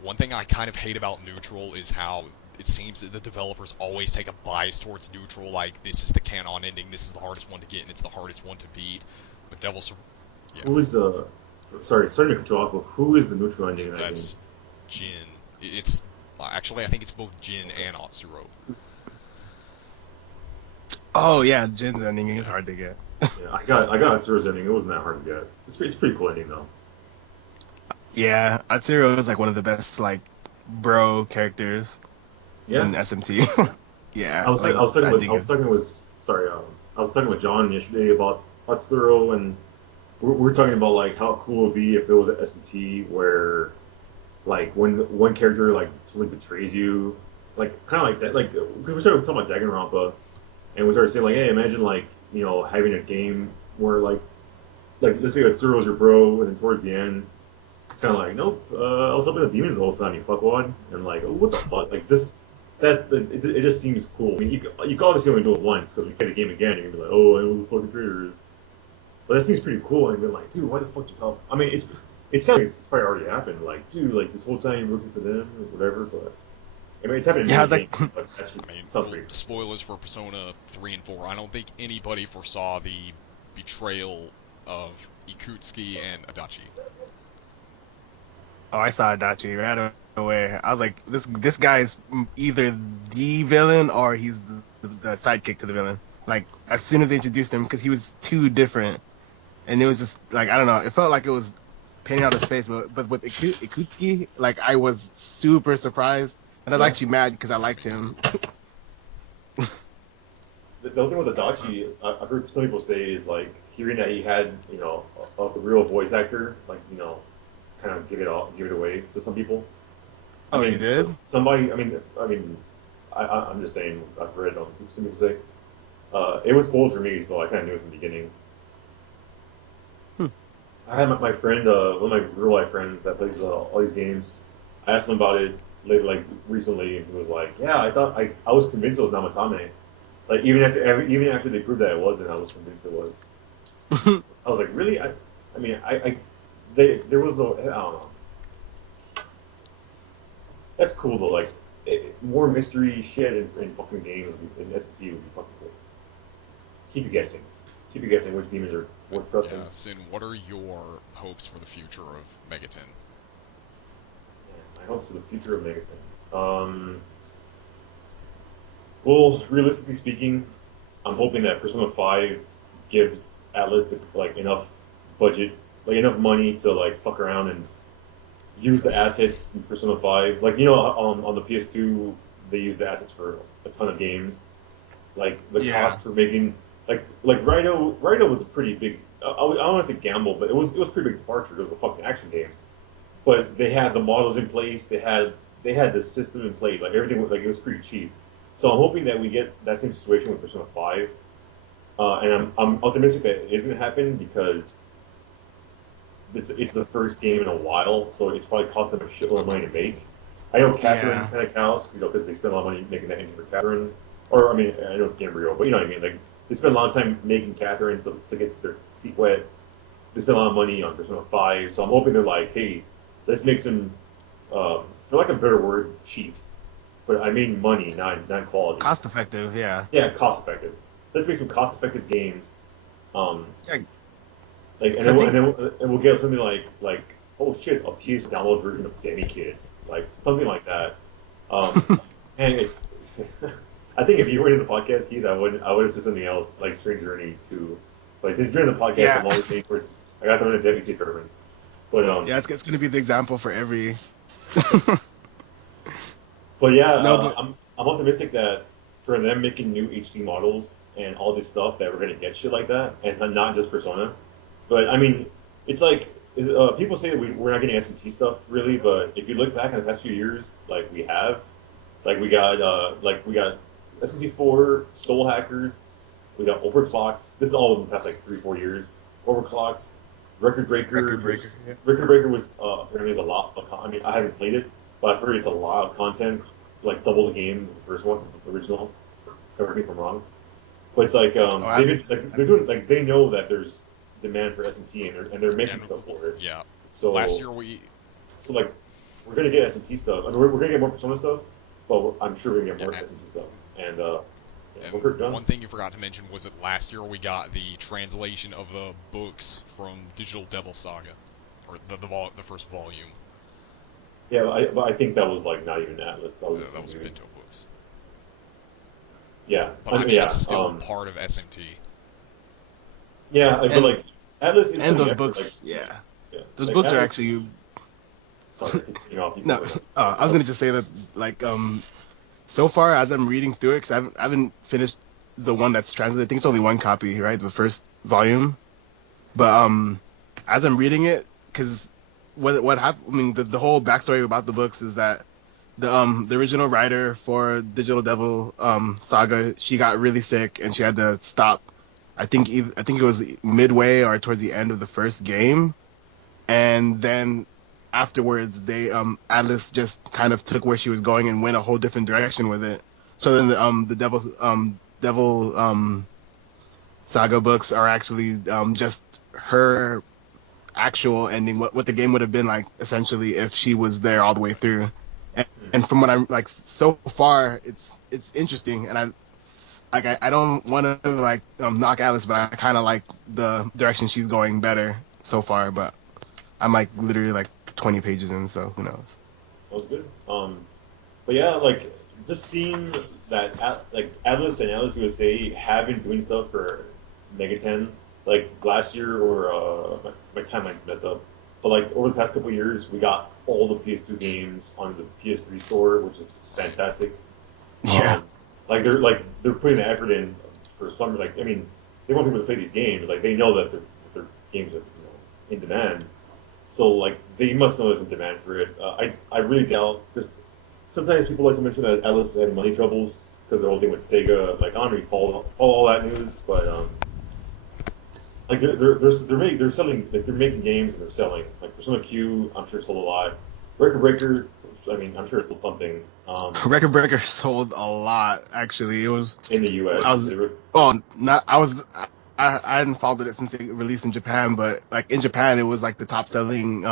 One thing I kind of hate about neutral is how it seems that the developers always take a bias towards neutral. Like, this is the canon ending, this is the hardest one to get, and it's the hardest one to beat. But yeah. Who is sorry to cut you off, but who is the neutral ending in that That's game? Jin. It's actually, I think it's both Jin and Atsuro. Oh yeah, Jin's ending is hard to get. Yeah, I got Atsuro's ending. It wasn't that hard to get. It's pretty cool ending though. Yeah, Atsuro is like one of the best like bro characters in SMT. Yeah, I was talking with John yesterday about Atsuro, and we're talking about like how cool it would be if it was an SMT where like when one character like totally betrays you, like kind of like that, like because we started talking about Danganronpa, and we started saying like, hey, imagine like having a game where like let's say Atsuro's your bro, and then towards the end, kind of like, nope, I was helping the demons the whole time, you fuckwad, and like, oh, what the fuck, like this. It just seems cool. I mean, you can obviously only do it once because we play the game again. You're gonna be like, oh, I know who the fucking traitor is. But that seems pretty cool. And you're like, dude, why the fuck did you help? I mean, it sounds like it's probably already happened. Like, dude, like this whole time you're working for them or whatever. But I mean, it's happened in Yeah, I was many like, games. But actually, I mean, sounds pretty. spoilers for Persona 3 and 4. I don't think anybody foresaw the betrayal of Ikutsuki and Adachi. oh, I saw Adachi right away. I was like, this guy's either the villain or he's the sidekick to the villain. Like, as soon as they introduced him, because he was too different. And it was just, like, I don't know. It felt like it was painting out his face. But with Ikutsuki, like, I was super surprised. And I was actually mad because I liked him. The other thing with Adachi, I've heard some people say is like hearing that he had, a real voice actor, like, kind of give it away to some people. Oh, I you mean, did? somebody, I'm just saying, I've read some people say. It was spoiled for me, so I kind of knew it from the beginning. Hmm. I had my friend, one of my real life friends that plays all these games. I asked him about it like recently, and he was like, "Yeah, I was convinced it was Namatame. Like even after they proved that it wasn't, I was convinced it was." I was like, "Really? There was no, I don't know. That's cool though. Like more mystery shit in fucking games in SMT would be fucking cool. Keep you guessing. Keep you guessing which demons are worth trusting. Sin, what are your hopes for the future of Megaten? My hopes for the future of Megaten. Well, realistically speaking, I'm hoping that Persona 5 gives Atlus like enough budget, like enough money to like fuck around and use the assets in Persona 5. Like on the PS2, they use the assets for a ton of games. Like the cost for making like Raito was a pretty big. I don't want to say gamble, but it was a pretty big departure. It was a fucking action game, but they had the models in place. They had the system in place. Like everything, like it was pretty cheap. So I'm hoping that we get that same situation with Persona 5, and I'm optimistic that it is going to happen because it's the first game in a while, so it's probably cost them a shitload of money to make. I know Catherine kind of counts, because they spent a lot of money making that engine for Catherine. Or I mean, I know it's Gabriel, but you know what I mean. Like they spent a lot of time making Catherine to get their feet wet. They spent a lot of money on Persona 5, so I'm hoping they're like, hey, let's make some, for lack of a better word, cheap. But I mean money, not quality. Cost effective, yeah. Yeah, cost effective. Let's make some cost effective games. Yeah. And we'll get something like oh shit, a PS download version of Demi Kids, like something like that. And if I think if you were in the podcast, Keith, I would have said something else like Strange Journey too. Like since you're in the podcast, I'm always thinking towards I got them in a Demi Kids reference. But it's gonna be the example for every. But yeah, I'm optimistic that for them making new HD models and all this stuff that we're gonna get shit like that, and not just Persona. But I mean, it's like people say that we're not getting SMT stuff really, but if you look back in the past few years, like we have, we got SMT4, Soul Hackers, we got Overclocked. This is all in the past like 3-4 years. Overclocked, Record Breaker. Record Breaker was apparently is a lot of. I mean, I haven't played it, but I've heard it's a lot of content, like double the game of the first one, the original. Correct me if I'm wrong. But it's like they're doing like they know that there's demand for SMT and they're making stuff for it. Yeah. So last year we're gonna get SMT stuff. I mean, we're gonna get more Persona stuff, but I'm sure we're gonna get more SMT stuff. And one thing you forgot to mention was that last year we got the translation of the books from Digital Devil Saga, or the first volume. Yeah, but I think that was like not even Atlus. That was Pinto books. Yeah, but I mean it's still part of SMT. Yeah, but like Atlus is and those books. Those books are actually. Sorry, no, I was gonna just say that so far as I'm reading through it, because I haven't finished the one that's translated. I think it's only one copy, right? The first volume. But as I'm reading it, because what happened? I mean, the whole backstory about the books is that the original writer for Digital Devil Saga, she got really sick and she had to stop. I think it was midway or towards the end of the first game, and then afterwards they Atlus just kind of took where she was going and went a whole different direction with it. So then the Devil Saga books are actually just her actual ending, what the game would have been like essentially if she was there all the way through. And from what I'm like so far, it's interesting, and I don't want to like knock Alice, but I kind of like the direction she's going better so far. But I'm like literally like 20 pages in, so who knows? Sounds good. But yeah, like just seeing that like Atlus and Atlus USA have been doing stuff for Megaten, like last year or my timeline's messed up. But like over the past couple of years, we got all the PS2 games on the PS3 store, which is fantastic. Yeah, They're putting the effort in for some. Like I mean, they want people to play these games. Like they know that their games are in demand. So like they must know there's a demand for it. I really doubt because sometimes people like to mention that Atlus had money troubles because they're holding with Sega. Like I don't really follow all that news, but like they're selling like they're making games and they're selling. Like Persona Q, I'm sure sold a lot. Record Breaker, I mean I'm sure it sold something. Record Breaker sold a lot actually. It was In the U.S. I was well not I was. I hadn't followed it since it released in Japan, but like in Japan, it was like the top selling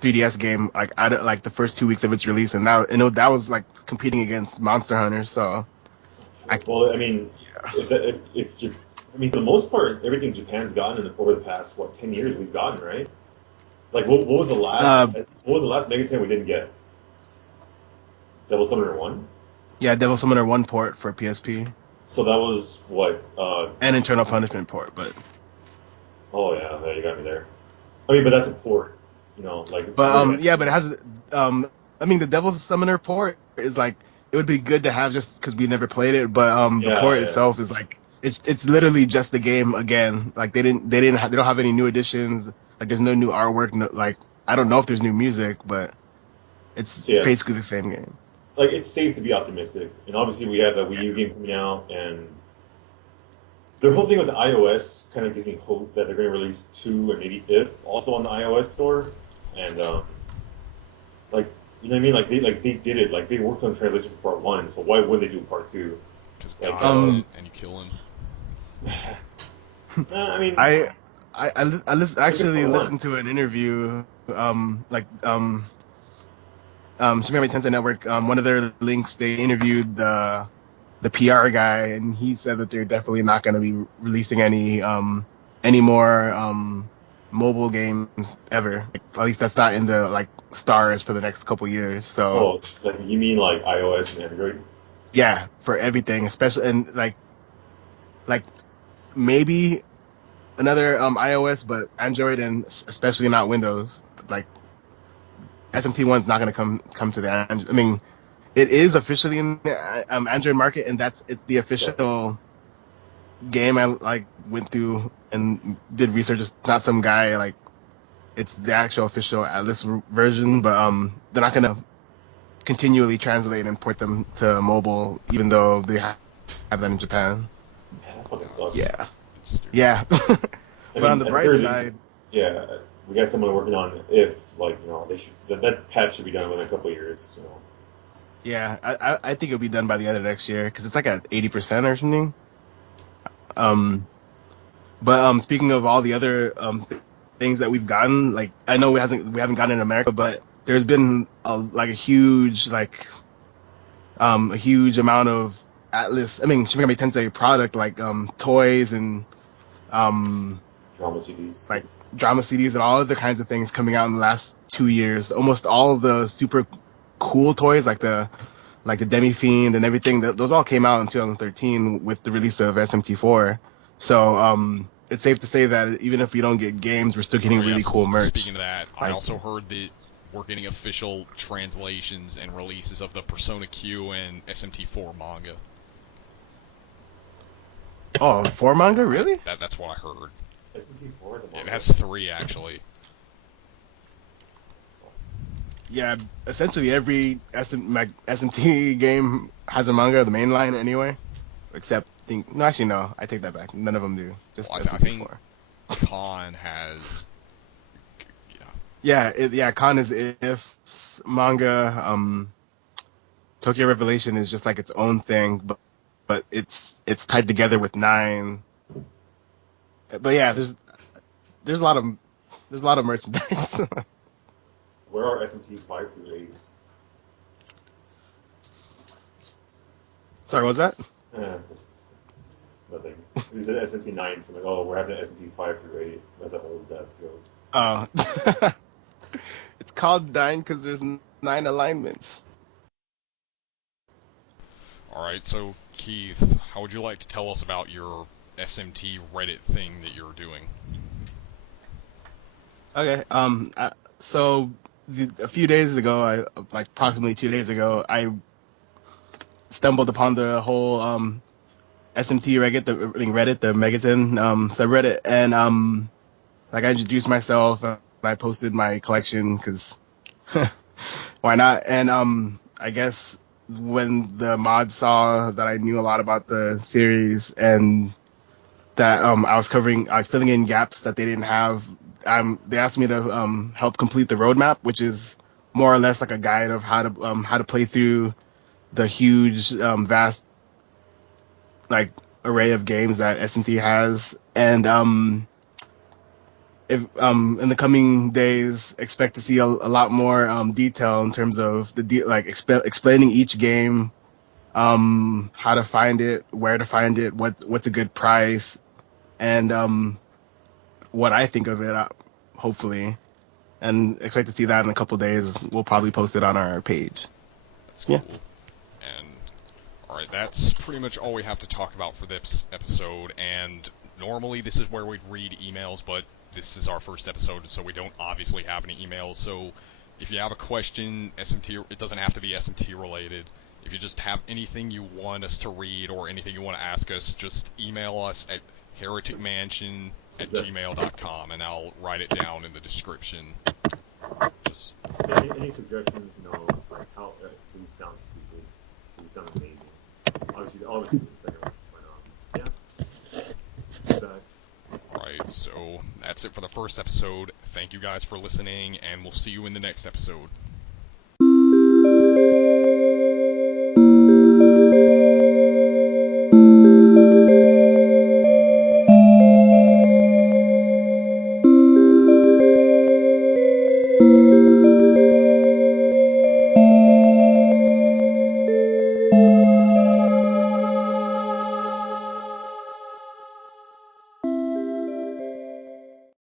3DS game like like the first 2 weeks of its release, and that was like competing against Monster Hunter. So Well, I mean, I mean, for the most part, everything Japan's gotten over the past 10 years we've gotten, right? Like, what was the last Megaten we didn't get? Devil Summoner 1. yeah, Devil Summoner 1 port for PSP So that was what? and Eternal Punishment port, but Oh yeah, you got me there. I mean, but that's a port, like. yeah, but it has I mean the Devil Summoner port is like it would be good to have just because we never played it, but the port itself is like it's literally just the game again. Like they don't have any new additions. Like there's no new artwork. No, like I don't know if there's new music, but it's basically the same game. Like it's safe to be optimistic, and obviously we have the Wii U game coming out, and the whole thing with the iOS kind of gives me hope that they're going to release 2 and maybe if also on the iOS store, and like you know what I mean, like they did it, like they worked on translation for part 1, so why wouldn't they do part 2? Because Like, and you kill him. I mean, actually listened to an interview Shin Megami Tensei Network, one of their links, they interviewed the PR guy, and he said that they're definitely not going to be releasing any more mobile games ever. Like, at least that's not in the like stars for the next couple years. So, like you mean like iOS and Android? yeah, for everything, especially and like maybe another iOS, but Android and especially not Windows. Like SMT1's not going to come to the Android. I mean, it is officially in the Android market, and it's the official game. I like went through and did research. It's not some guy like it's the actual official Atlus version, but they're not going to continually translate and port them to mobile, even though they have that in Japan. Yeah, that fucking sucks. Yeah. But on the bright side, yeah, we got someone working on if they should that patch should be done within a couple of years. Yeah, I think it'll be done by the end of next year because it's like at 80% or something. But speaking of all the other things that we've gotten, like I know we haven't gotten in America, but there's been a huge amount of Atlus. I mean, Shin Megami Tensei product like toys and drama CDs, like drama CDs and all other kinds of things coming out in the last 2 years. Almost all of the super cool toys like the Demi Fiend and everything, those all came out in 2013 with the release of SMT4. So it's safe to say that even if we don't get games, we're still getting really cool merch. Speaking of that, I also heard that we're getting official translations and releases of the Persona Q and SMT4 manga. Oh, 4 manga? Really? That's what I heard. SMT4 is a manga? It has 3, actually. Yeah, essentially every SMT game has a manga, the main line anyway. Except, no, I take that back. None of them do. Just SMT4. I think Con has... Yeah, Con is if manga. Tokyo Revelation is just like its own thing, but it's tied together with 9. But yeah, there's a lot of merchandise. Where are SMT 5 through 8? Sorry, what was that? Nothing. We said SMT 9, so I'm like, oh, we're having SMT 5 through 8. That's an old death joke. Oh, it's called 9 because there's 9 alignments. Alright, so Keith, how would you like to tell us about your SMT Reddit thing that you're doing? Okay. So a few days ago, like approximately 2 days ago, I stumbled upon the whole SMT Reddit, the Megaten subreddit, and like I introduced myself, and I posted my collection because why not? And I guess when the mod saw that I knew a lot about the series and that I was filling in gaps that they didn't have, they asked me to help complete the roadmap, which is more or less like a guide of how to play through the huge, vast like array of games that SMT has. And if in the coming days, expect to see a lot more detail in terms of explaining each game, how to find it, where to find it, what's a good price, and what I think of it, hopefully. And expect to see that in a couple days. We'll probably post it on our page. That's Yeah. cool. And, alright, that's pretty much all we have to talk about for this episode, and normally this is where we'd read emails, but this is our first episode, so we don't obviously have any emails, so if you have a question, SMT, it doesn't have to be SMT related. If you just have anything you want us to read or anything you want to ask us, just email us at hereticmansion@gmail.com, and I'll write it down in the description. Just Any suggestions? Like how these sound stupid. These sound amazing. Obviously the second one. But yeah. right, so that's it for the first episode. Thank you guys for listening, and we'll see you in the next episode.